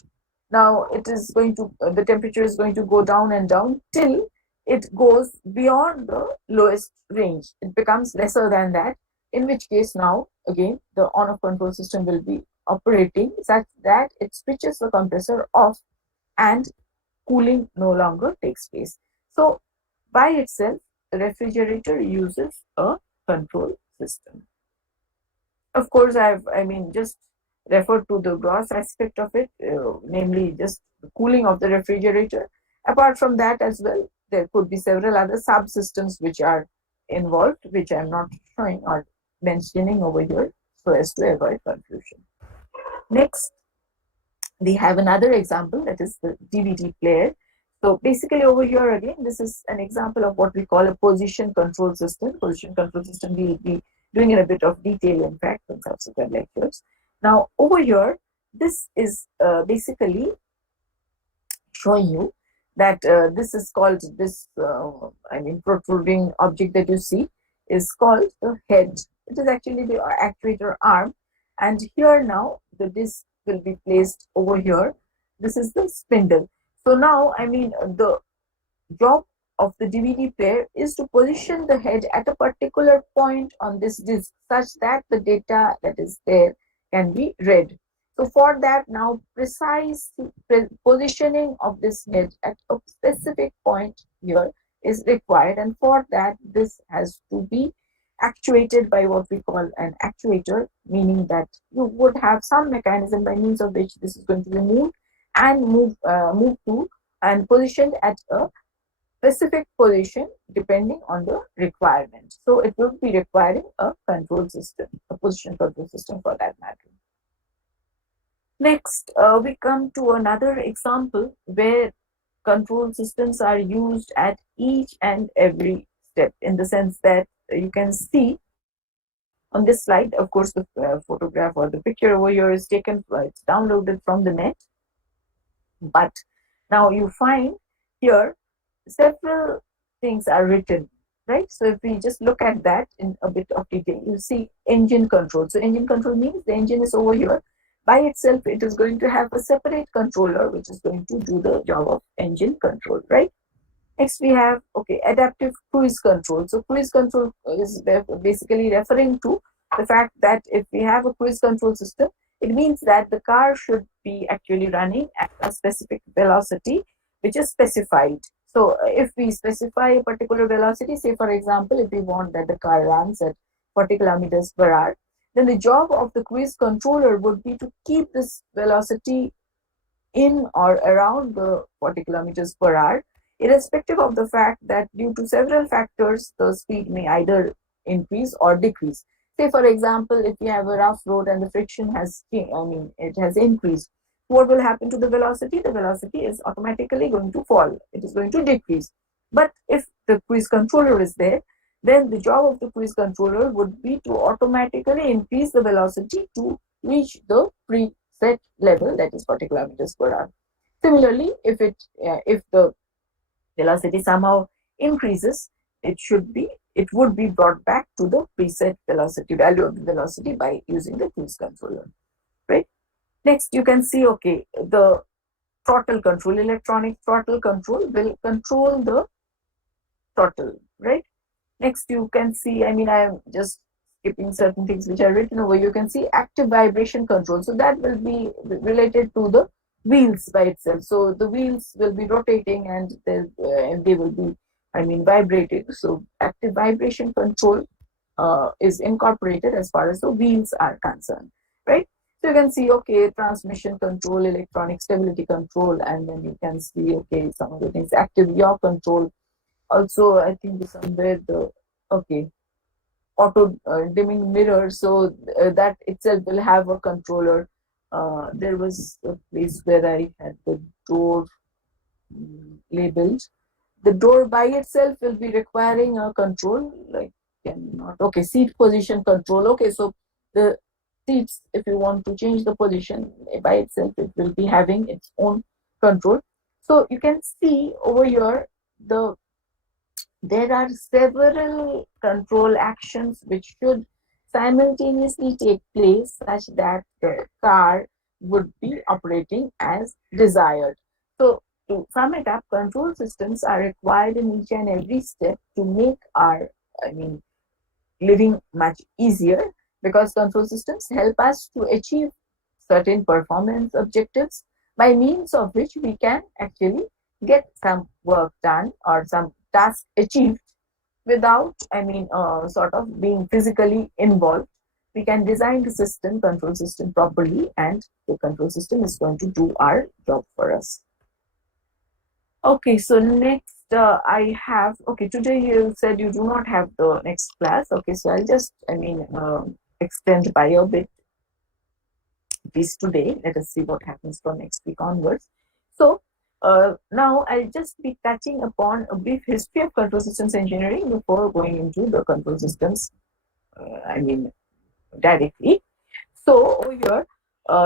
Now it is going to, the temperature is going to go down and down till it goes beyond the lowest range. It becomes lesser than that, in which case now again the on-off control system will be operating such that it switches the compressor off and cooling no longer takes place. So by itself, the refrigerator uses a control system. Of course, just referred to the gross aspect of it, namely just the cooling of the refrigerator. Apart from that as well, there could be several other subsystems which are involved, which I'm not showing or mentioning over here so as to avoid confusion. Next, we have another example, that is the DVD player. So basically over here again, this is an example of what we call a position control system. Position control system we will be doing in a bit of detail, in fact, in subsequent lectures. Now over here, this is basically showing you that this is called protruding object that you see is called the head. It is actually the actuator arm, and here now the disc will be placed over here. This is the spindle. So now the job of the DVD player is to position the head at a particular point on this disc such that the data that is there can be read. So for that, now precise positioning of this head at a specific point here is required, and for that this has to be actuated by what we call an actuator, meaning that you would have some mechanism by means of which this is going to be moved and moved to and positioned at a specific position depending on the requirement. So it will be requiring a control system, a position control system for that matter. Next, we come to another example where control systems are used at each and every step, in the sense that you can see on this slide, of course, the photograph or the picture over here is taken, it's downloaded from the net. But now you find here several things are written, right? So if we just look at that in a bit of detail, you see engine control. So engine control means the engine is over here. By itself, it is going to have a separate controller which is going to do the job of engine control, right? Next we have, adaptive cruise control. So cruise control is basically referring to the fact that if we have a cruise control system, it means that the car should be actually running at a specific velocity which is specified. So if we specify a particular velocity, say for example, if we want that the car runs at 40 kilometers per hour, then the job of the cruise controller would be to keep this velocity in or around the 40 kilometers per hour, irrespective of the fact that due to several factors, the speed may either increase or decrease. Say for example, if you have a rough road and the friction has, it has increased, what will happen to the velocity? The velocity is automatically going to fall. It is going to decrease. But if the cruise controller is there, then the job of the cruise controller would be to automatically increase the velocity to reach the preset level, that is 40 kilometers per hour. Similarly, if the velocity somehow increases, it would be brought back to the preset velocity value of the velocity by using the cruise controller, right? Next, you can see, the throttle control, electronic throttle control will control the throttle, right? Next, you can see, I am just skipping certain things which are written over. You can see active vibration control. So that will be related to the wheels by itself. So the wheels will be rotating and they will be, vibrating. So active vibration control is incorporated as far as the wheels are concerned, right? So you can see, transmission control, electronic stability control, and then you can see, some of the things, active yaw control. Also, I think somewhere the, auto dimming mirror. So that itself will have a controller. There was a place where I had the door labeled. The door by itself will be requiring a control, like seat position control. So the seats, if you want to change the position by itself, it will be having its own control. So you can see over here there are several control actions which should simultaneously take place such that the car would be operating as desired. So to sum it up, control systems are required in each and every step to make our, living much easier, because control systems help us to achieve certain performance objectives by means of which we can actually get some work done or some task achieved without, sort of being physically involved. We can design the system, control system properly, and the control system is going to do our job for us. Okay, so next I have, okay, today you said you do not have the next class. Okay, so I'll just, extend by a bit this today. Let us see what happens from next week onwards. So now I'll just be touching upon a brief history of control systems engineering before going into the control systems, directly. So over here,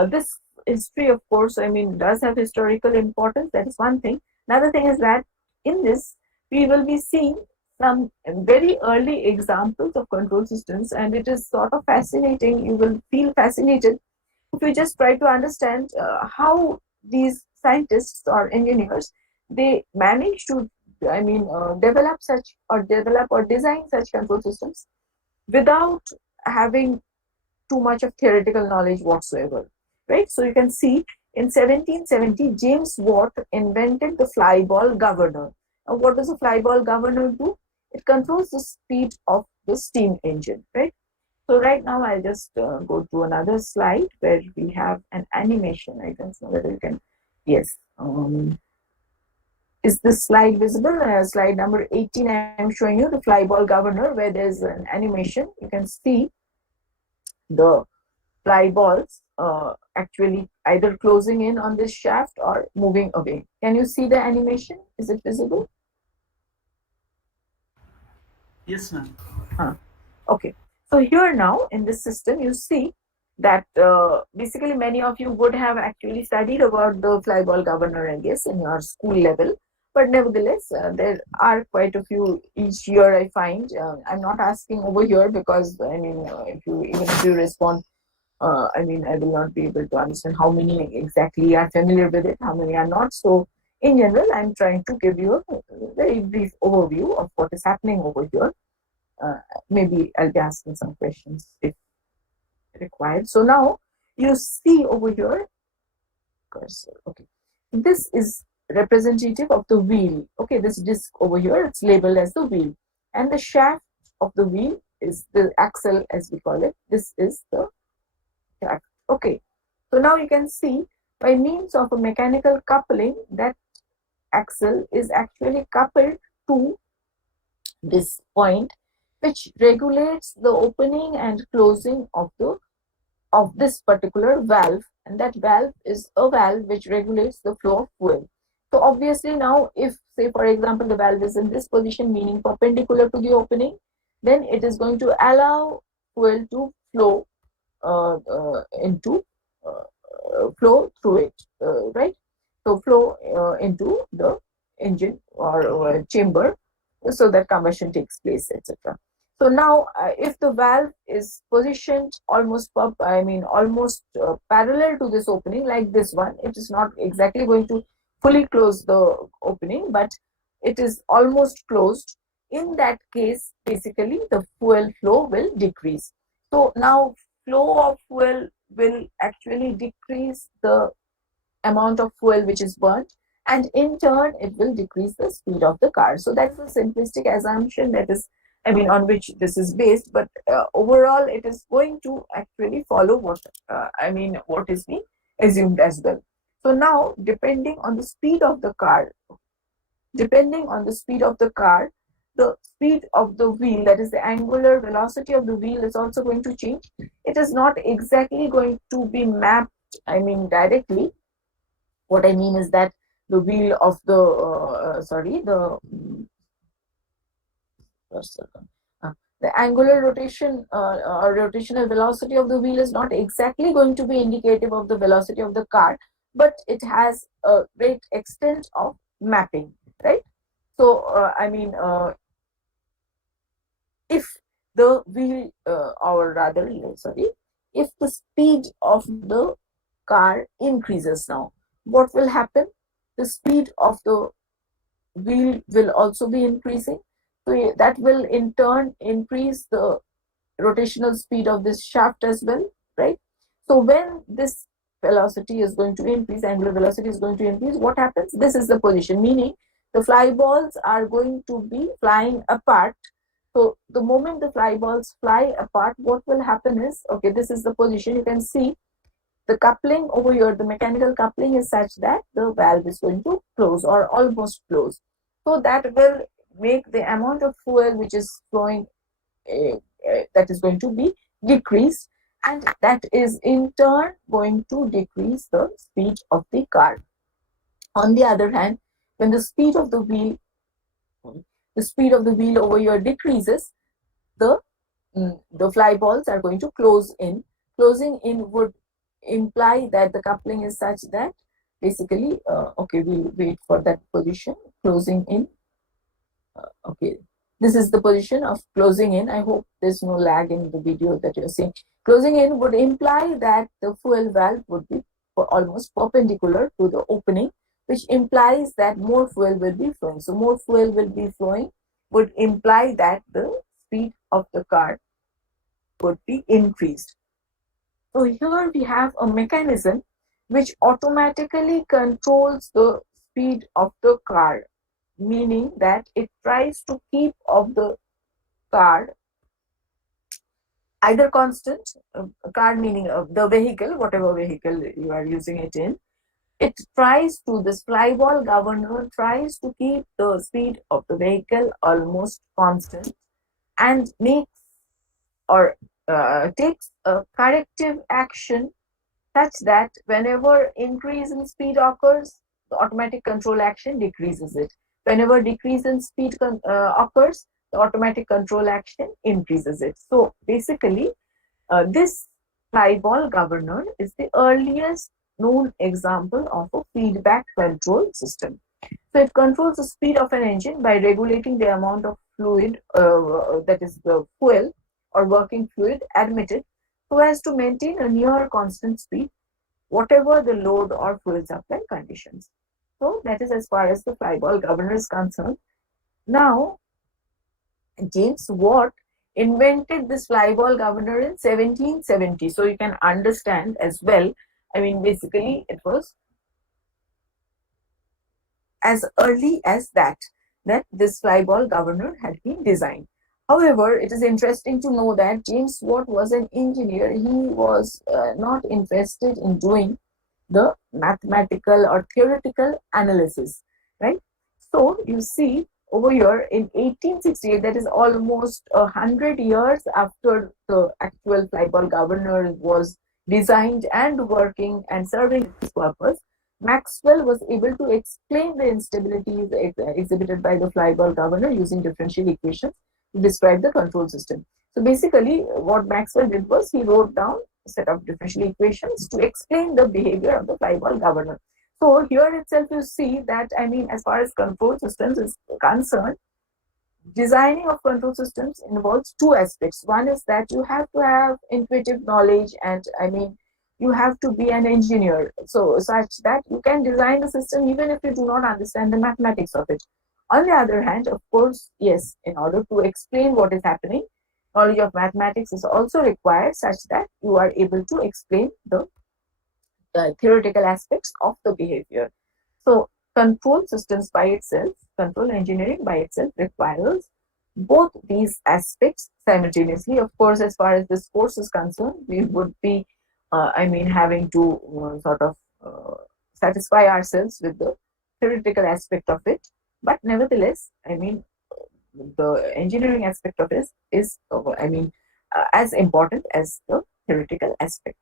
this history, of course, does have historical importance. That is one thing. Another thing is that in this, we will be seeing some very early examples of control systems, and it is sort of fascinating. You will feel fascinated if you just try to understand how these scientists or engineers, they manage to, develop or design such control systems without having too much of theoretical knowledge whatsoever, right? So you can see in 1770, James Watt invented the flyball governor. Now, what does a flyball governor do? It controls the speed of the steam engine, right? So right now I'll just go to another slide where we have an animation. I don't know whether you can, yes. Is this slide visible? Slide number 18, I'm showing you the flyball governor, where there's an animation. You can see the fly balls actually either closing in on this shaft or moving away. Can you see the animation? Is it visible? Yes, ma'am. Okay. So here now in this system, you see that basically many of you would have actually studied about the flyball governor, I guess, in your school level. But nevertheless, there are quite a few each year, I find. I'm not asking over here because, if you respond, I will not be able to understand how many exactly are familiar with it, how many are not. So in general, I'm trying to give you a very brief overview of what is happening over here. Maybe I'll be asking some questions if required. So now you see over here, cursor, okay, this is representative of the wheel. Okay, this disc over here, it's labeled as the wheel, and the shaft of the wheel is the axle, as we call it. This is the shaft. Okay, so now you can see by means of a mechanical coupling, that axle is actually coupled to this point, which regulates the opening and closing of this particular valve, and that valve is a valve which regulates the flow of fuel. So obviously now, if say for example the valve is in this position, meaning perpendicular to the opening, then it is going to allow fuel to flow flow through it, right? So flow into the engine or chamber, so that combustion takes place, etc. So now, if the valve is positioned almost parallel to this opening, like this one, it is not exactly going to fully close the opening, but it is almost closed. In that case, basically the fuel flow will decrease. So now flow of fuel will actually decrease the amount of fuel which is burnt, and in turn it will decrease the speed of the car. So that's a simplistic assumption that is, on which this is based, but overall it is going to actually follow what is being assumed as well. So now, depending on the speed of the car, the speed of the wheel, that is the angular velocity of the wheel, is also going to change. It is not exactly going to be mapped, directly. What I mean is that the wheel of the angular rotation or rotational velocity of the wheel is not exactly going to be indicative of the velocity of the car, but it has a great extent of mapping, right? So, if the wheel, or rather, if the speed of the car increases now, what will happen? The speed of the wheel will also be increasing. So that will in turn increase the rotational speed of this shaft as well, right? So when this velocity is going to increase, angular velocity is going to increase, what happens? This is the position, meaning the fly balls are going to be flying apart. So the moment the fly balls fly apart, what will happen is, okay, this is the position. You can see the coupling over here, the mechanical coupling is such that the valve is going to close or almost close. So that will make the amount of fuel which is flowing, that is going to be decreased, and that is in turn going to decrease the speed of the car. On the other hand, when the speed of the wheel over here decreases, the fly balls are going to close in. Closing in would imply that the coupling is such that basically, okay, we'll wait for that position. Closing in, okay, this is the position of closing in. I hope there's no lag in the video that you're seeing. Closing in would imply that the fuel valve would be almost perpendicular to the opening, which implies that more fuel will be flowing. So more fuel will be flowing would imply that the speed of the car would be increased. So here we have a mechanism which automatically controls the speed of the car, meaning that it tries to keep of the car either constant, car meaning the vehicle, whatever vehicle you are using it in, it tries to, this flyball governor tries to keep the speed of the vehicle almost constant and makes or takes a corrective action such that whenever increase in speed occurs, the automatic control action decreases it. Whenever decrease in speed occurs, the automatic control action increases it. So basically, this flyball governor is the earliest known example of a feedback control system. So it controls the speed of an engine by regulating the amount of fluid, that is the fuel or working fluid admitted, so as to maintain a near constant speed, whatever the load or fuel supply conditions. So that is as far as the flyball governor is concerned. Now, James Watt invented this flyball governor in 1770. So you can understand as well. I mean, basically, it was as early as that this flyball governor had been designed. However, it is interesting to know that James Watt was an engineer. He was not interested in doing the mathematical or theoretical analysis, right? So you see over here in 1868, that is almost 100 years after the actual flyball governor was designed and working and serving its purpose, Maxwell was able to explain the instabilities exhibited by the flyball governor using differential equations to describe the control system. So basically, what Maxwell did was he wrote down a set of differential equations to explain the behavior of the flyball governor. So here itself you see that, I mean, as far as control systems is concerned, designing of control systems involves two aspects. One is that you have to have intuitive knowledge, and I mean, you have to be an engineer, so such that you can design the system even if you do not understand the mathematics of it. On the other hand, of course, yes, in order to explain what is happening, knowledge of mathematics is also required such that you are able to explain the theoretical aspects of the behavior. So control systems by itself, control engineering by itself requires both these aspects simultaneously. Of course, as far as this course is concerned, we would be, I mean, having to sort of satisfy ourselves with the theoretical aspect of it. But nevertheless, I mean, the engineering aspect of it is, I mean, as important as the theoretical aspect.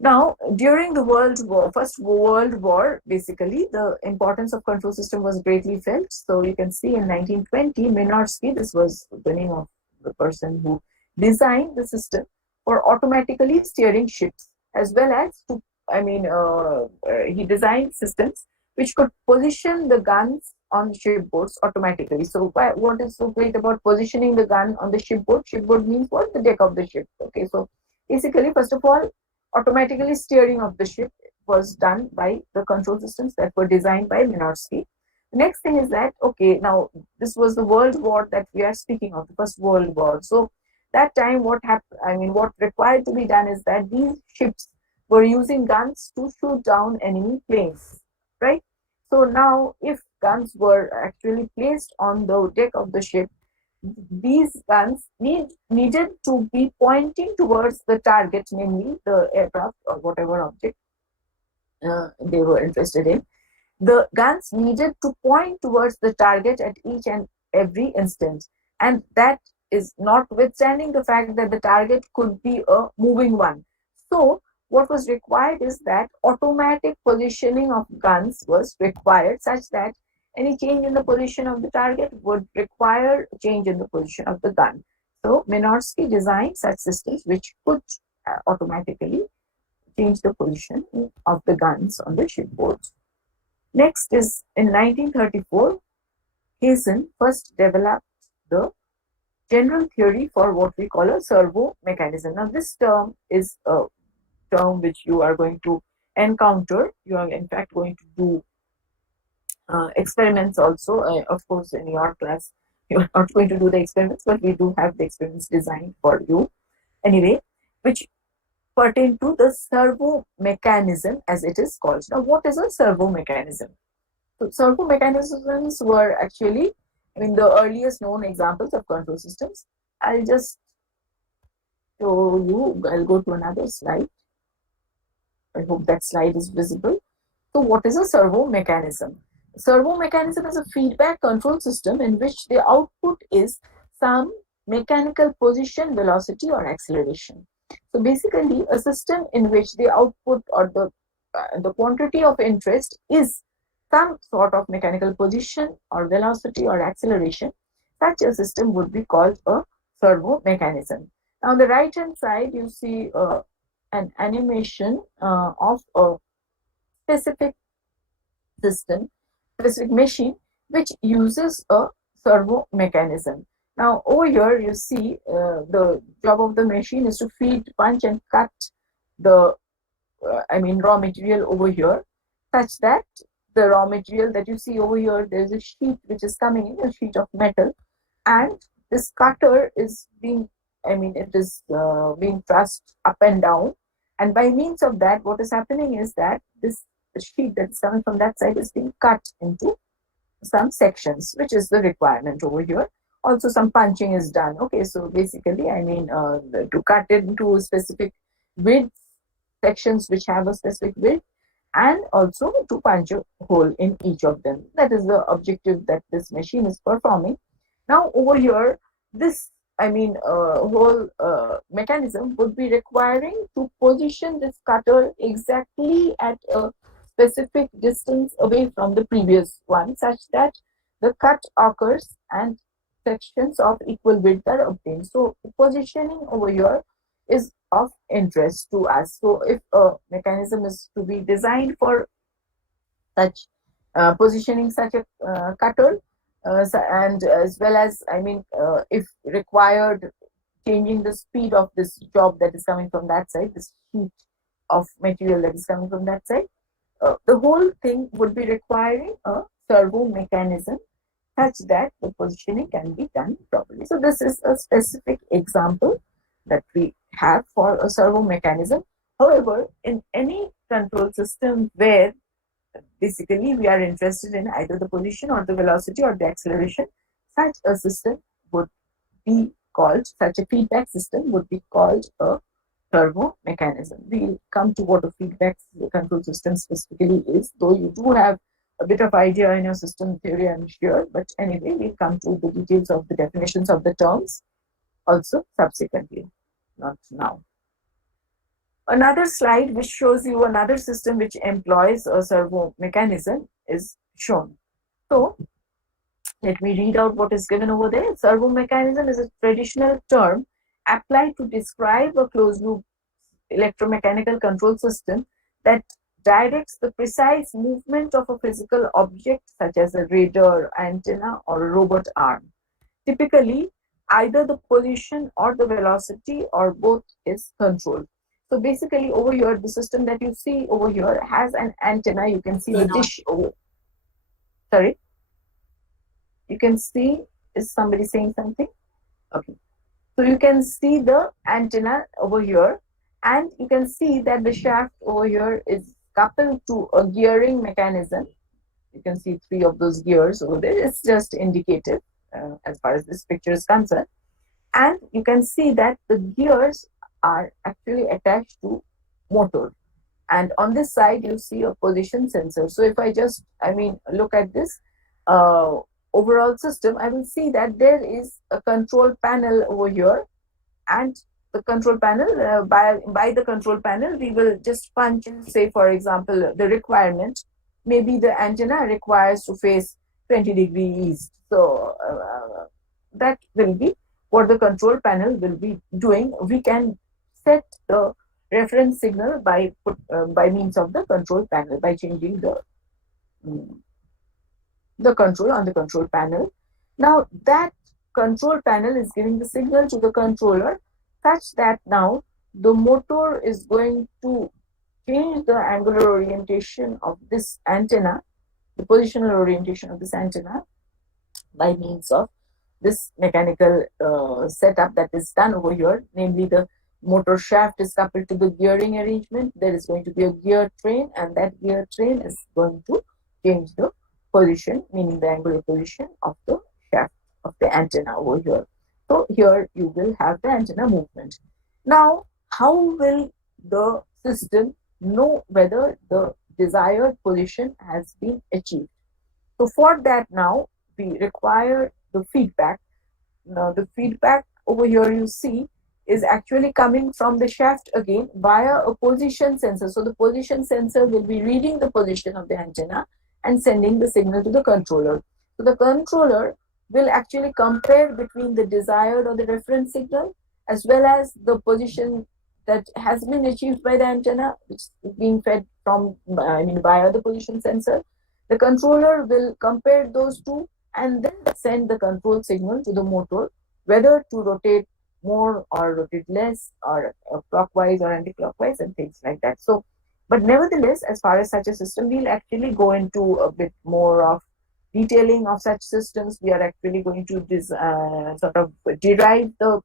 Now, during the First World War, basically, the importance of control system was greatly felt. So you can see in 1920, Minorski, this was the name of the person who designed the system for automatically steering ships, as well as to, I mean, he designed systems which could position the guns on shipboards automatically. So what is so great about positioning the gun on the shipboard? Shipboard means what? The deck of the ship. Okay, so basically, first of all, automatically steering of the ship was done by the control systems that were designed by Minorski. The next thing is that, okay, now this was the World War that we are speaking of, the First World War. So that time, what happened? I mean, what required to be done is that these ships were using guns to shoot down enemy planes, right? So now, if guns were actually placed on the deck of the ship, these guns needed to be pointing towards the target, namely the aircraft or whatever object they were interested in. The guns needed to point towards the target at each and every instant, and that is notwithstanding the fact that the target could be a moving one. So what was required is that automatic positioning of guns was required, such that any change in the position of the target would require a change in the position of the gun. So Minorski designed such systems which could automatically change the position of the guns on the shipboards. Next is in 1934, Hazen first developed the general theory for what we call a servo mechanism. Now, this term is a term which you are going to encounter. You are in fact going to do experiments also. Of course, in your class, you are not going to do the experiments, but we do have the experiments designed for you anyway, which pertain to the servo mechanism as it is called. Now, what is a servo mechanism? So, servo mechanisms were actually, the earliest known examples of control systems. I'll just show you. I'll go to another slide. I hope that slide is visible. So, what is a servo mechanism? Servo mechanism is a feedback control system in which the output is some mechanical position, velocity, or acceleration. So basically, a system in which the output or the quantity of interest is some sort of mechanical position or velocity or acceleration, such a system would be called a servo mechanism. Now, on the right hand side, you see an animation of a specific system, specific machine, which uses a servo mechanism. Now, over here, you see the job of the machine is to feed, punch, and cut the, raw material over here, such that the raw material that you see over here, there is a sheet which is coming in, a sheet of metal, and this cutter is being, it is being thrust up and down, and by means of that, what is happening is that this sheet that is coming from that side is being cut into some sections, which is the requirement over here. Also, some punching is done. Okay, so basically, to cut it into specific width sections which have a specific width, and also to punch a hole in each of them. That is the objective that this machine is performing. Now, over here, this whole mechanism would be requiring to position this cutter exactly at a specific distance away from the previous one, such that the cut occurs and sections of equal width are obtained. So positioning over here is of interest to us. So if a mechanism is to be designed for such positioning such a cutter, and as well as if required, changing the speed of this job that is coming from that side, this sheet of material that is coming from that side, the whole thing would be requiring a servo mechanism such that the positioning can be done properly. So this is a specific example that we have for a servo mechanism. However, in any control system where basically we are interested in either the position or the velocity or the acceleration, such a system would be called, such a feedback system would be called a servo mechanism. We'll come to what a feedback control system specifically is, though you do have a bit of idea in your system theory, I'm sure, but anyway, we'll come to the details of the definitions of the terms also subsequently, not now. Another slide which shows you another system which employs a servo mechanism is shown. So let me read out what is given over there. Servo mechanism is a traditional term applied to describe a closed loop electromechanical control system that directs the precise movement of a physical object such as a radar, antenna, or a robot arm. Typically, either the position or the velocity or both is controlled. So basically over here, the system that you see over here has an antenna. You can see the dish over. Sorry. You can see, is somebody saying something? Okay. So you can see the antenna over here, and you can see that the shaft over here is coupled to a gearing mechanism. You can see 3 of those gears over there. It's just indicative as far as this picture is concerned. And you can see that the gears are actually attached to motor. And on this side, you see a position sensor. So if I just, look at this overall system, I will see that there is a control panel over here. And the control panel, by the control panel, we will just punch in, say, for example, the requirement. Maybe the antenna requires to face 20 degrees east. So that will be what the control panel will be doing. We can set the reference signal by means of the control panel, by changing the control on the control panel. Now that control panel is giving the signal to the controller such that now the motor is going to change the angular orientation of this antenna, the positional orientation of this antenna, by means of this mechanical setup that is done over here. Namely, the motor shaft is coupled to the gearing arrangement. There is going to be a gear train, and that gear train is going to change the position, meaning the angular position of the shaft of the antenna over here. So here you will have the antenna movement. Now, how will the system know whether the desired position has been achieved? So for that, now we require the feedback. Now the feedback over here, you see, is actually coming from the shaft again via a position sensor. So the position sensor will be reading the position of the antenna and sending the signal to the controller. So the controller will actually compare between the desired or the reference signal as well as the position that has been achieved by the antenna, which is being fed from via the position sensor. The controller will compare those two and then send the control signal to the motor, whether to rotate more or rotate less, or clockwise or anti-clockwise, and things like that. So, but nevertheless, as far as such a system, we'll actually go into a bit more of detailing of such systems. We are actually going to sort of derive the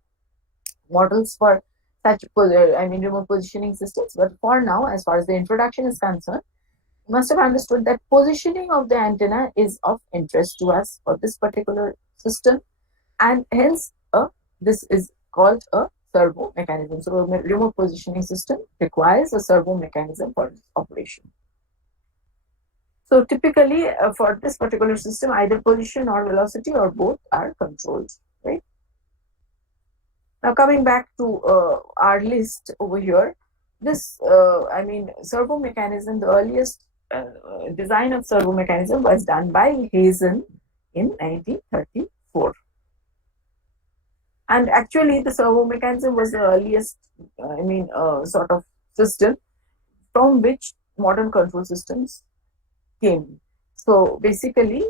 models for such remote positioning systems. But for now, as far as the introduction is concerned, you must have understood that positioning of the antenna is of interest to us for this particular system, and hence this is called a servo mechanism. So a remote positioning system requires a servo mechanism for its operation. So typically for this particular system, either position or velocity or both are controlled, right? Now coming back to our list over here, this servo mechanism, the earliest design of servo mechanism was done by Hazen in 1934. And actually the servo mechanism was the earliest sort of system from which modern control systems came. So basically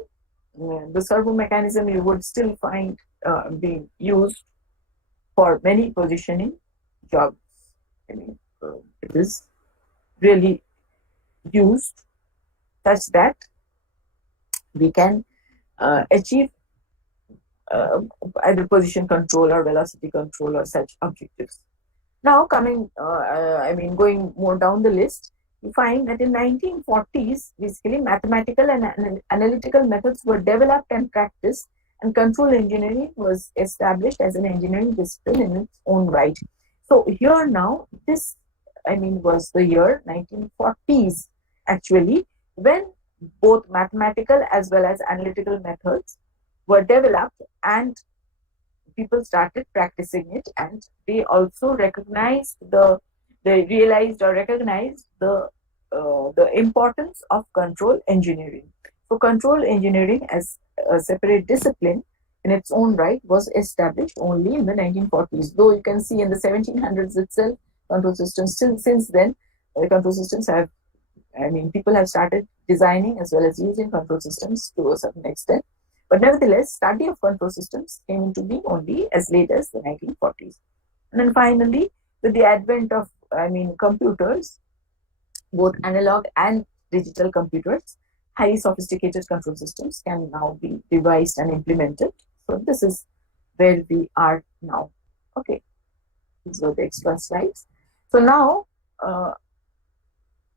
the servo mechanism you would still find being used for many positioning jobs. It is really used such that we can achieve either position control or velocity control or such objectives. Now coming, going more down the list, you find that in 1940s, basically mathematical and analytical methods were developed and practiced, and control engineering was established as an engineering discipline in its own right. So here now, this was the year 1940s actually, when both mathematical as well as analytical methods were developed and people started practicing it, and they also recognized they realized or recognized the importance of control engineering. So control engineering as a separate discipline in its own right was established only in the 1940s. Though you can see in the 1700s itself, control systems, since then, control systems have, people have started designing as well as using control systems to a certain extent. But nevertheless, study of control systems came into being only as late as the 1940s. And then finally, with the advent of, computers, both analog and digital computers, highly sophisticated control systems can now be devised and implemented. So this is where we are now. Okay, these are the extra slides. So now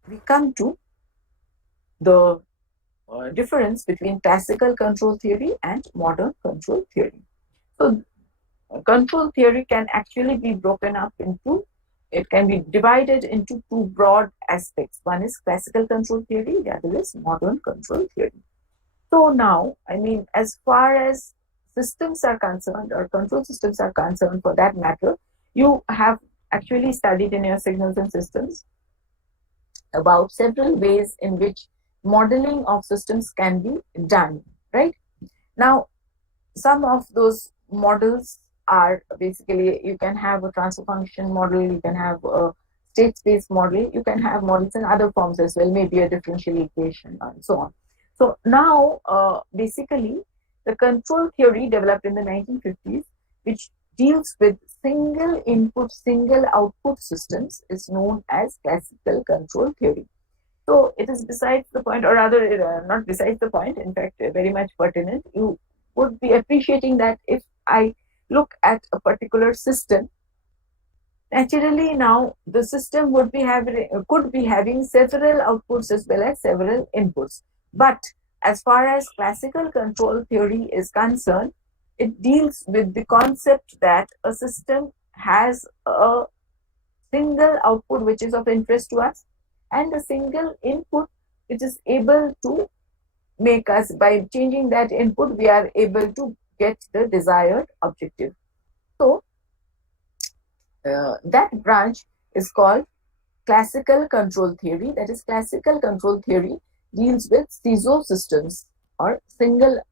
we come to the difference between classical control theory and modern control theory. So control theory can actually be broken up into, it can be divided into two broad aspects. One is classical control theory, the other is modern control theory. So now, as far as systems are concerned, or control systems are concerned for that matter, you have actually studied in your signals and systems about several ways in which modeling of systems can be done, right? Now, some of those models are basically, you can have a transfer function model, you can have a state space model, you can have models in other forms as well, maybe a differential equation and so on. So now, basically, the control theory developed in the 1950s, which deals with single input, single output systems, is known as classical control theory. So it is besides the point, or rather, not besides the point, in fact, very much pertinent. You would be appreciating that if I look at a particular system, naturally now the system would be having, could be having several outputs as well as several inputs. But as far as classical control theory is concerned, it deals with the concept that a system has a single output which is of interest to us, and a single input which is able to make us, by changing that input, we are able to get the desired objective. So that branch is called classical control theory. That is, classical control theory deals with CISO systems, or single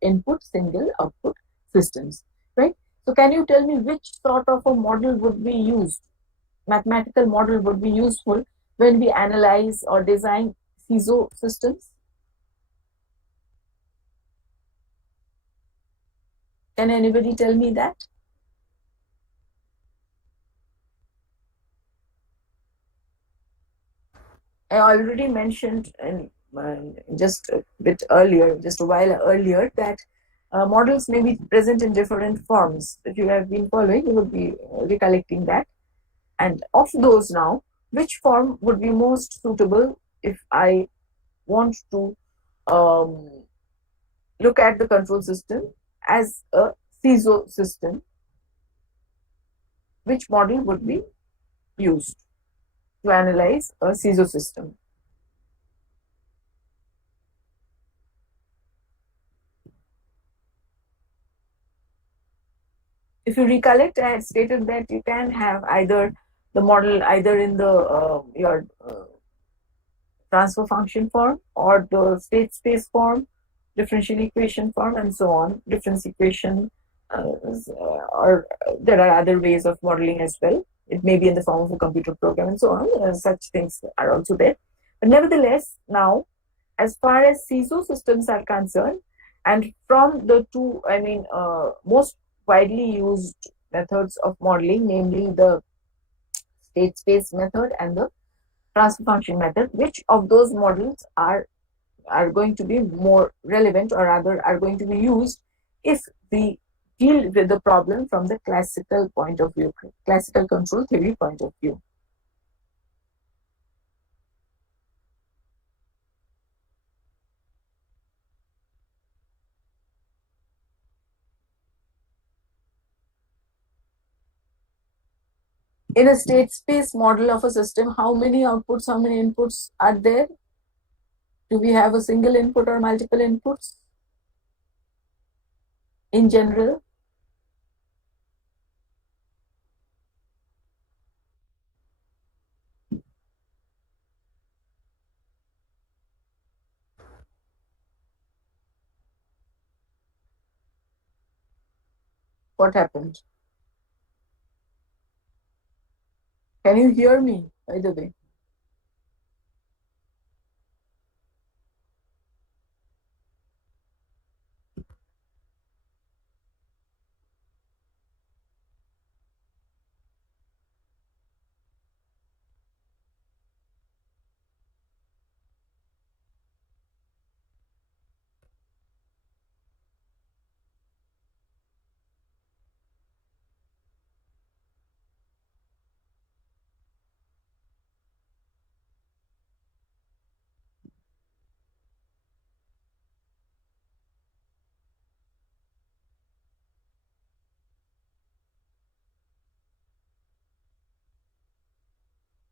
input, single output systems, right? So can you tell me which sort of a model would be used, mathematical model would be useful when we analyze or design CISO systems? Can anybody tell me that? I already mentioned just a bit earlier, just a while earlier, that models may be present in different forms. If you have been following, you would be recollecting that. And of those now, which form would be most suitable if I want to look at the control system as a CISO system? Which model would be used to analyze a CISO system? If you recollect, I had stated that you can have either the model either in the your transfer function form, or the state space form, differential equation form, and so on. Difference equation, or there are other ways of modeling as well. It may be in the form of a computer program and so on. Such things are also there. But nevertheless, now, as far as CISO systems are concerned, and from the two, most widely used methods of modeling, namely the state space method and the transfer function method, which of those models are going to be more relevant, or rather are going to be used if we deal with the problem from the classical point of view, classical control theory point of view? In a state space model of a system, how many outputs, how many inputs are there? Do we have a single input or multiple inputs in general? What happened? Can you hear me, by the way?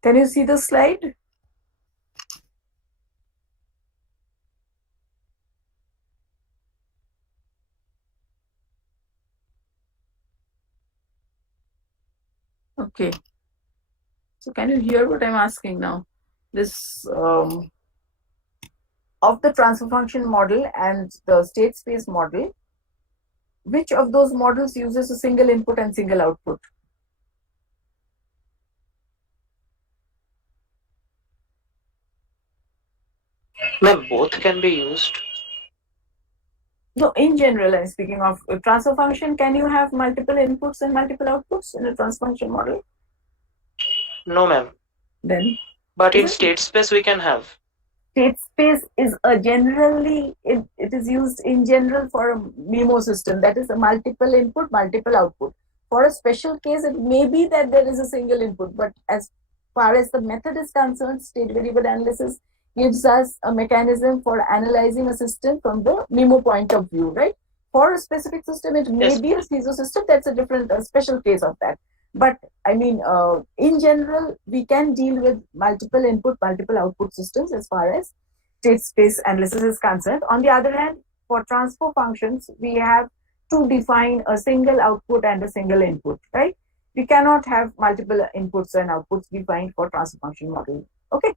Can you see the slide? Okay. So can you hear what I'm asking now? This of the transfer function model and the state space model, which of those models uses a single input and single output? Ma'am, both can be used. No, in general, I'm speaking of a transfer function. Can you have multiple inputs and multiple outputs in a transfer function model? No, ma'am. Then, But in isn't it? state space, we can have. State space is a generally, it is used in general for a MIMO system, that is a multiple input, multiple output. For a special case, it may be that there is a single input, but as far as the method is concerned, state variable analysis gives us a mechanism for analyzing a system from the MIMO point of view, right? For a specific system, it may Yes. be a CISO system, that's a different special case of that. But I mean, in general, we can deal with multiple input, multiple output systems as far as state space analysis is concerned. On the other hand, for transfer functions, we have to define a single output and a single input, right? We cannot have multiple inputs and outputs defined for transfer function model. Okay,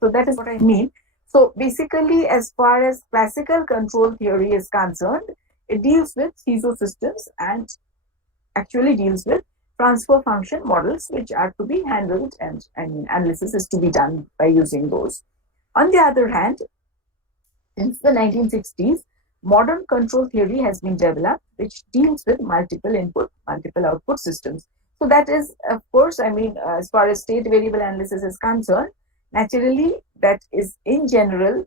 so that is what I mean. So basically, as far as classical control theory is concerned, it deals with CISO systems and actually deals with transfer function models, which are to be handled, and analysis is to be done by using those. On the other hand, since the 1960s, modern control theory has been developed, which deals with multiple input, multiple output systems. So that is, of course, I mean, as far as state variable analysis is concerned, naturally, that is in general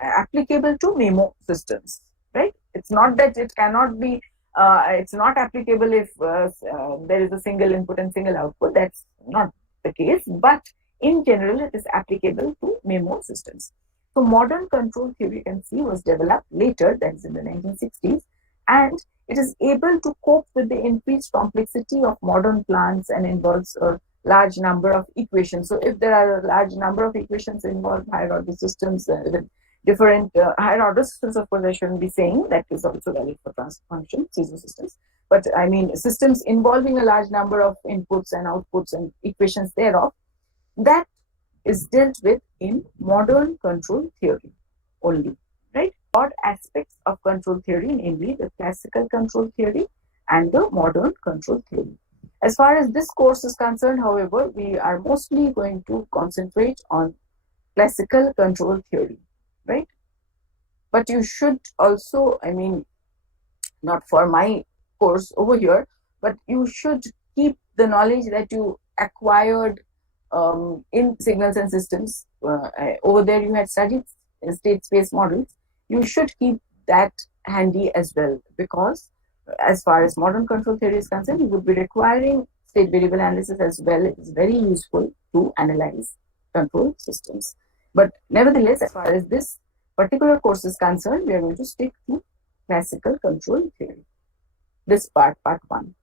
applicable to MIMO systems, right? It's not that it cannot be, it's not applicable if there is a single input and single output. That's not the case, but in general, it is applicable to MIMO systems. So modern control theory, you can see, was developed later, that is in the 1960s, and it is able to cope with the increased complexity of modern plants and involves a large number of equations. So if there are a large number of equations involved, higher order systems with different higher order systems, of course, I shouldn't be saying that is also valid for transfer function CISO systems. But I mean, systems involving a large number of inputs and outputs and equations thereof, that is dealt with in modern control theory only, right? Broad aspects of control theory, namely the classical control theory and the modern control theory. As far as this course is concerned, however, we are mostly going to concentrate on classical control theory, right? But you should also, I mean, not for my course over here, but you should keep the knowledge that you acquired in signals and systems. Over there, you had studied state space models. You should keep that handy as well, because as far as modern control theory is concerned, you would be requiring state variable analysis as well. It is very useful to analyze control systems. But nevertheless, as far as this particular course is concerned, we are going to stick to classical control theory. This part 1.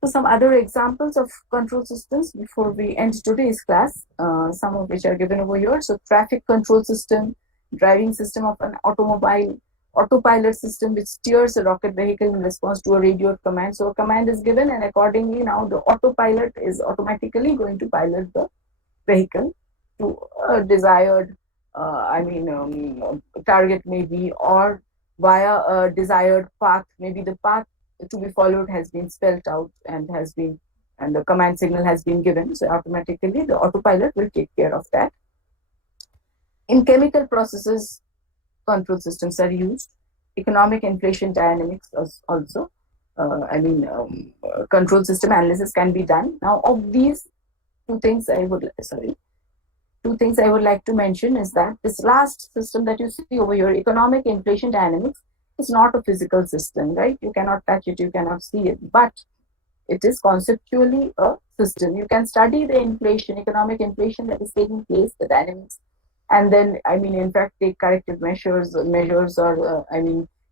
So some other examples of control systems before we end today's class, some of which are given over here. So traffic control system, driving system of an automobile, autopilot system which steers a rocket vehicle in response to a radio command. So a command is given, and accordingly now the autopilot is automatically going to pilot the vehicle to a desired, target maybe, or via a desired path. Maybe the path to be followed has been spelled out and the command signal has been given. So automatically the autopilot will take care of that. In chemical processes, control systems are used. Economic inflation dynamics also. Control system analysis can be done. Now, of these two things I would like to mention is that this last system that you see over here, economic inflation dynamics, is not a physical system, right? You cannot touch it, you cannot see it, but it is conceptually a system. You can study the inflation, economic inflation that is taking place, the dynamics, and then, in fact, take corrective measures or,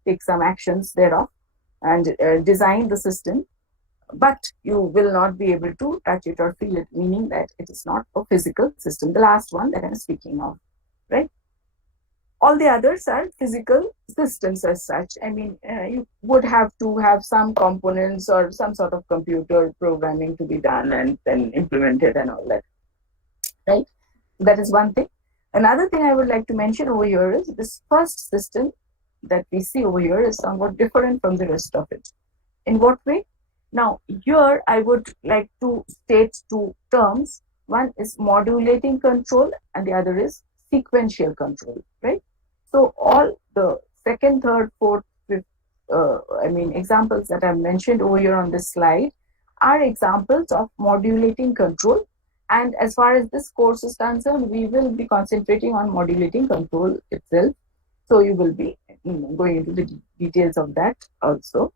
take some actions thereof and design the system but you will not be able to touch it or feel it, meaning that it is not a physical system, the last one that I'm speaking of, right? All the others are physical systems as such. I mean, you would have to have some components or some sort of computer programming to be done and then implemented and all that, right? That is one thing. Another thing I would like to mention over here is this first system that we see over here is somewhat different from the rest of it. In what way? Now, here I would like to state two terms. One is modulating control and the other is sequential control, right? So all the second, third, fourth, fifth, examples that I've mentioned over here on this slide are examples of modulating control. And as far as this course is concerned, we will be concentrating on modulating control itself. So you will be going into the details of that also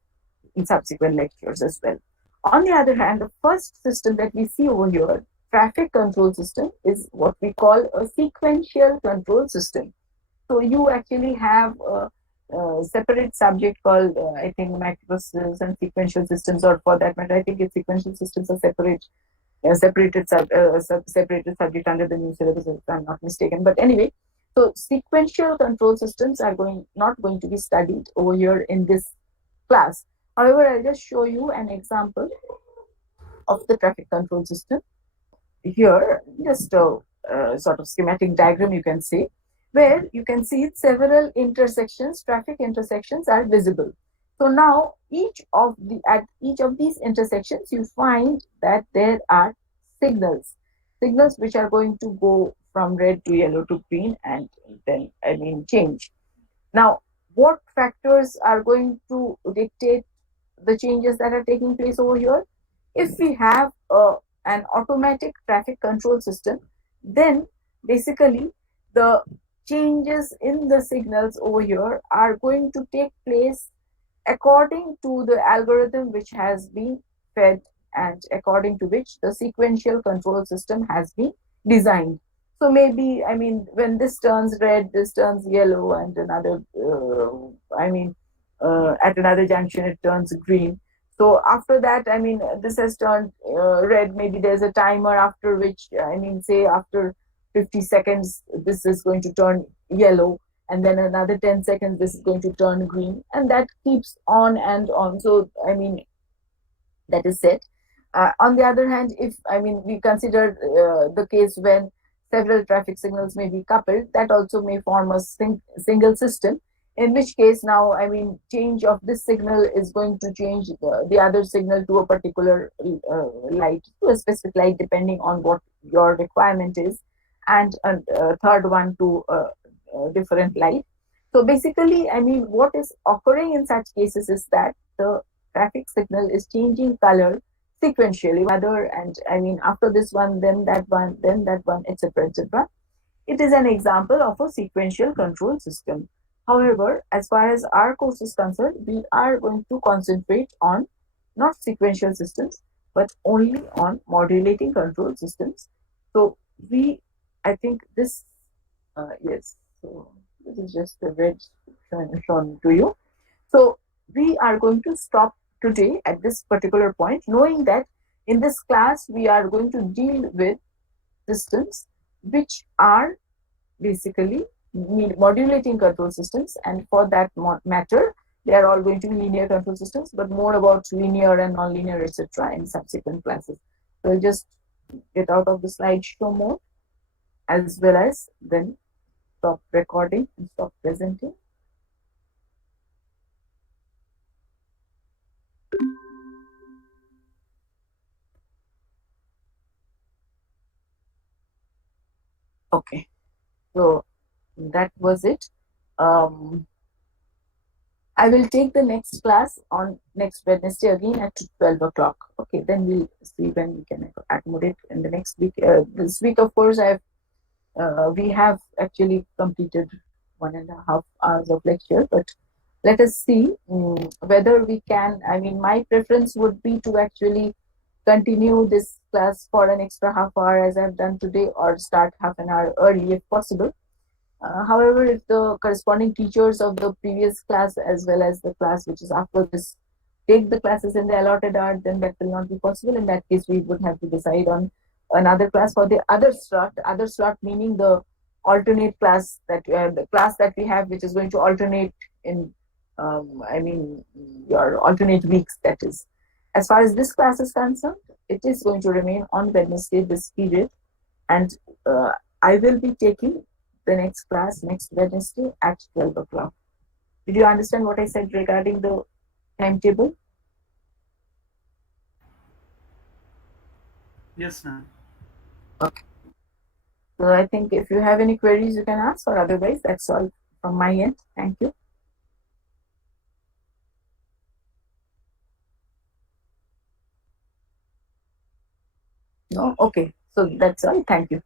in subsequent lectures as well. On the other hand, the first system that we see over here, traffic control system, is what we call a sequential control system. So you actually have a separate subject called, I think, macros and sequential systems, or for that matter, I think it's sequential systems are separated subject under the new syllabus, if I'm not mistaken. But anyway, so sequential control systems are not going to be studied over here in this class. However, I'll just show you an example of the traffic control system. Here, just a sort of schematic diagram, you can see, where you can see several intersections, traffic intersections are visible. So now at each of these intersections, you find that there are signals which are going to go from red to yellow to green and then change. Now, what factors are going to dictate the changes that are taking place over here? If we have an automatic traffic control system, then basically the changes in the signals over here are going to take place according to the algorithm which has been fed and according to which the sequential control system has been designed. So maybe, when this turns red, this turns yellow, and at another junction it turns green. So after that, this has turned red. Maybe there's a timer after which, say after 50 seconds, this is going to turn yellow, and then another 10 seconds, this is going to turn green, and that keeps on and on. So, that is it. On the other hand, if we consider the case when several traffic signals may be coupled, that also may form a single system, in which case now change of this signal is going to change the other signal to a particular light, to a specific light, depending on what your requirement is, and a third one to a different light. So basically, what is occurring in such cases is that the traffic signal is changing color sequentially, after this one, then that one, then that one, etc., etc. It is an example of a sequential control system. However, as far as our course is concerned, we are going to concentrate on not sequential systems, but only on modulating control systems. So I think this, yes, so this is just the red shown to you. So we are going to stop today at this particular point, knowing that in this class we are going to deal with systems which are basically modulating control systems, and for that matter, they are all going to be linear control systems, but more about linear and non-linear, etc., in subsequent classes. So I'll just get out of the slideshow mode, as well as then stop recording and stop presenting. Okay, so that was it. I will take the next class on next Wednesday again at 12 o'clock. Okay, then we'll see when we can accommodate in the next week. This week, of course, we have actually completed 1.5 hours of lecture, but let us see whether we can. My preference would be to actually continue this class for an extra half hour as I've done today, or start half an hour early if possible. However, if the corresponding teachers of the previous class as well as the class which is after this take the classes in the allotted hour, then that will not be possible. In that case, we would have to decide on another class for the other slot. Other slot meaning the alternate class that the class that we have, which is going to alternate in, your alternate weeks. That is, as far as this class is concerned, it is going to remain on Wednesday this period, and I will be taking the next class next Wednesday at 12 o'clock. Did you understand what I said regarding the timetable? Yes, ma'am. Okay. So I think if you have any queries, you can ask, or otherwise, that's all from my end. Thank you. No? Okay. So that's all. Thank you.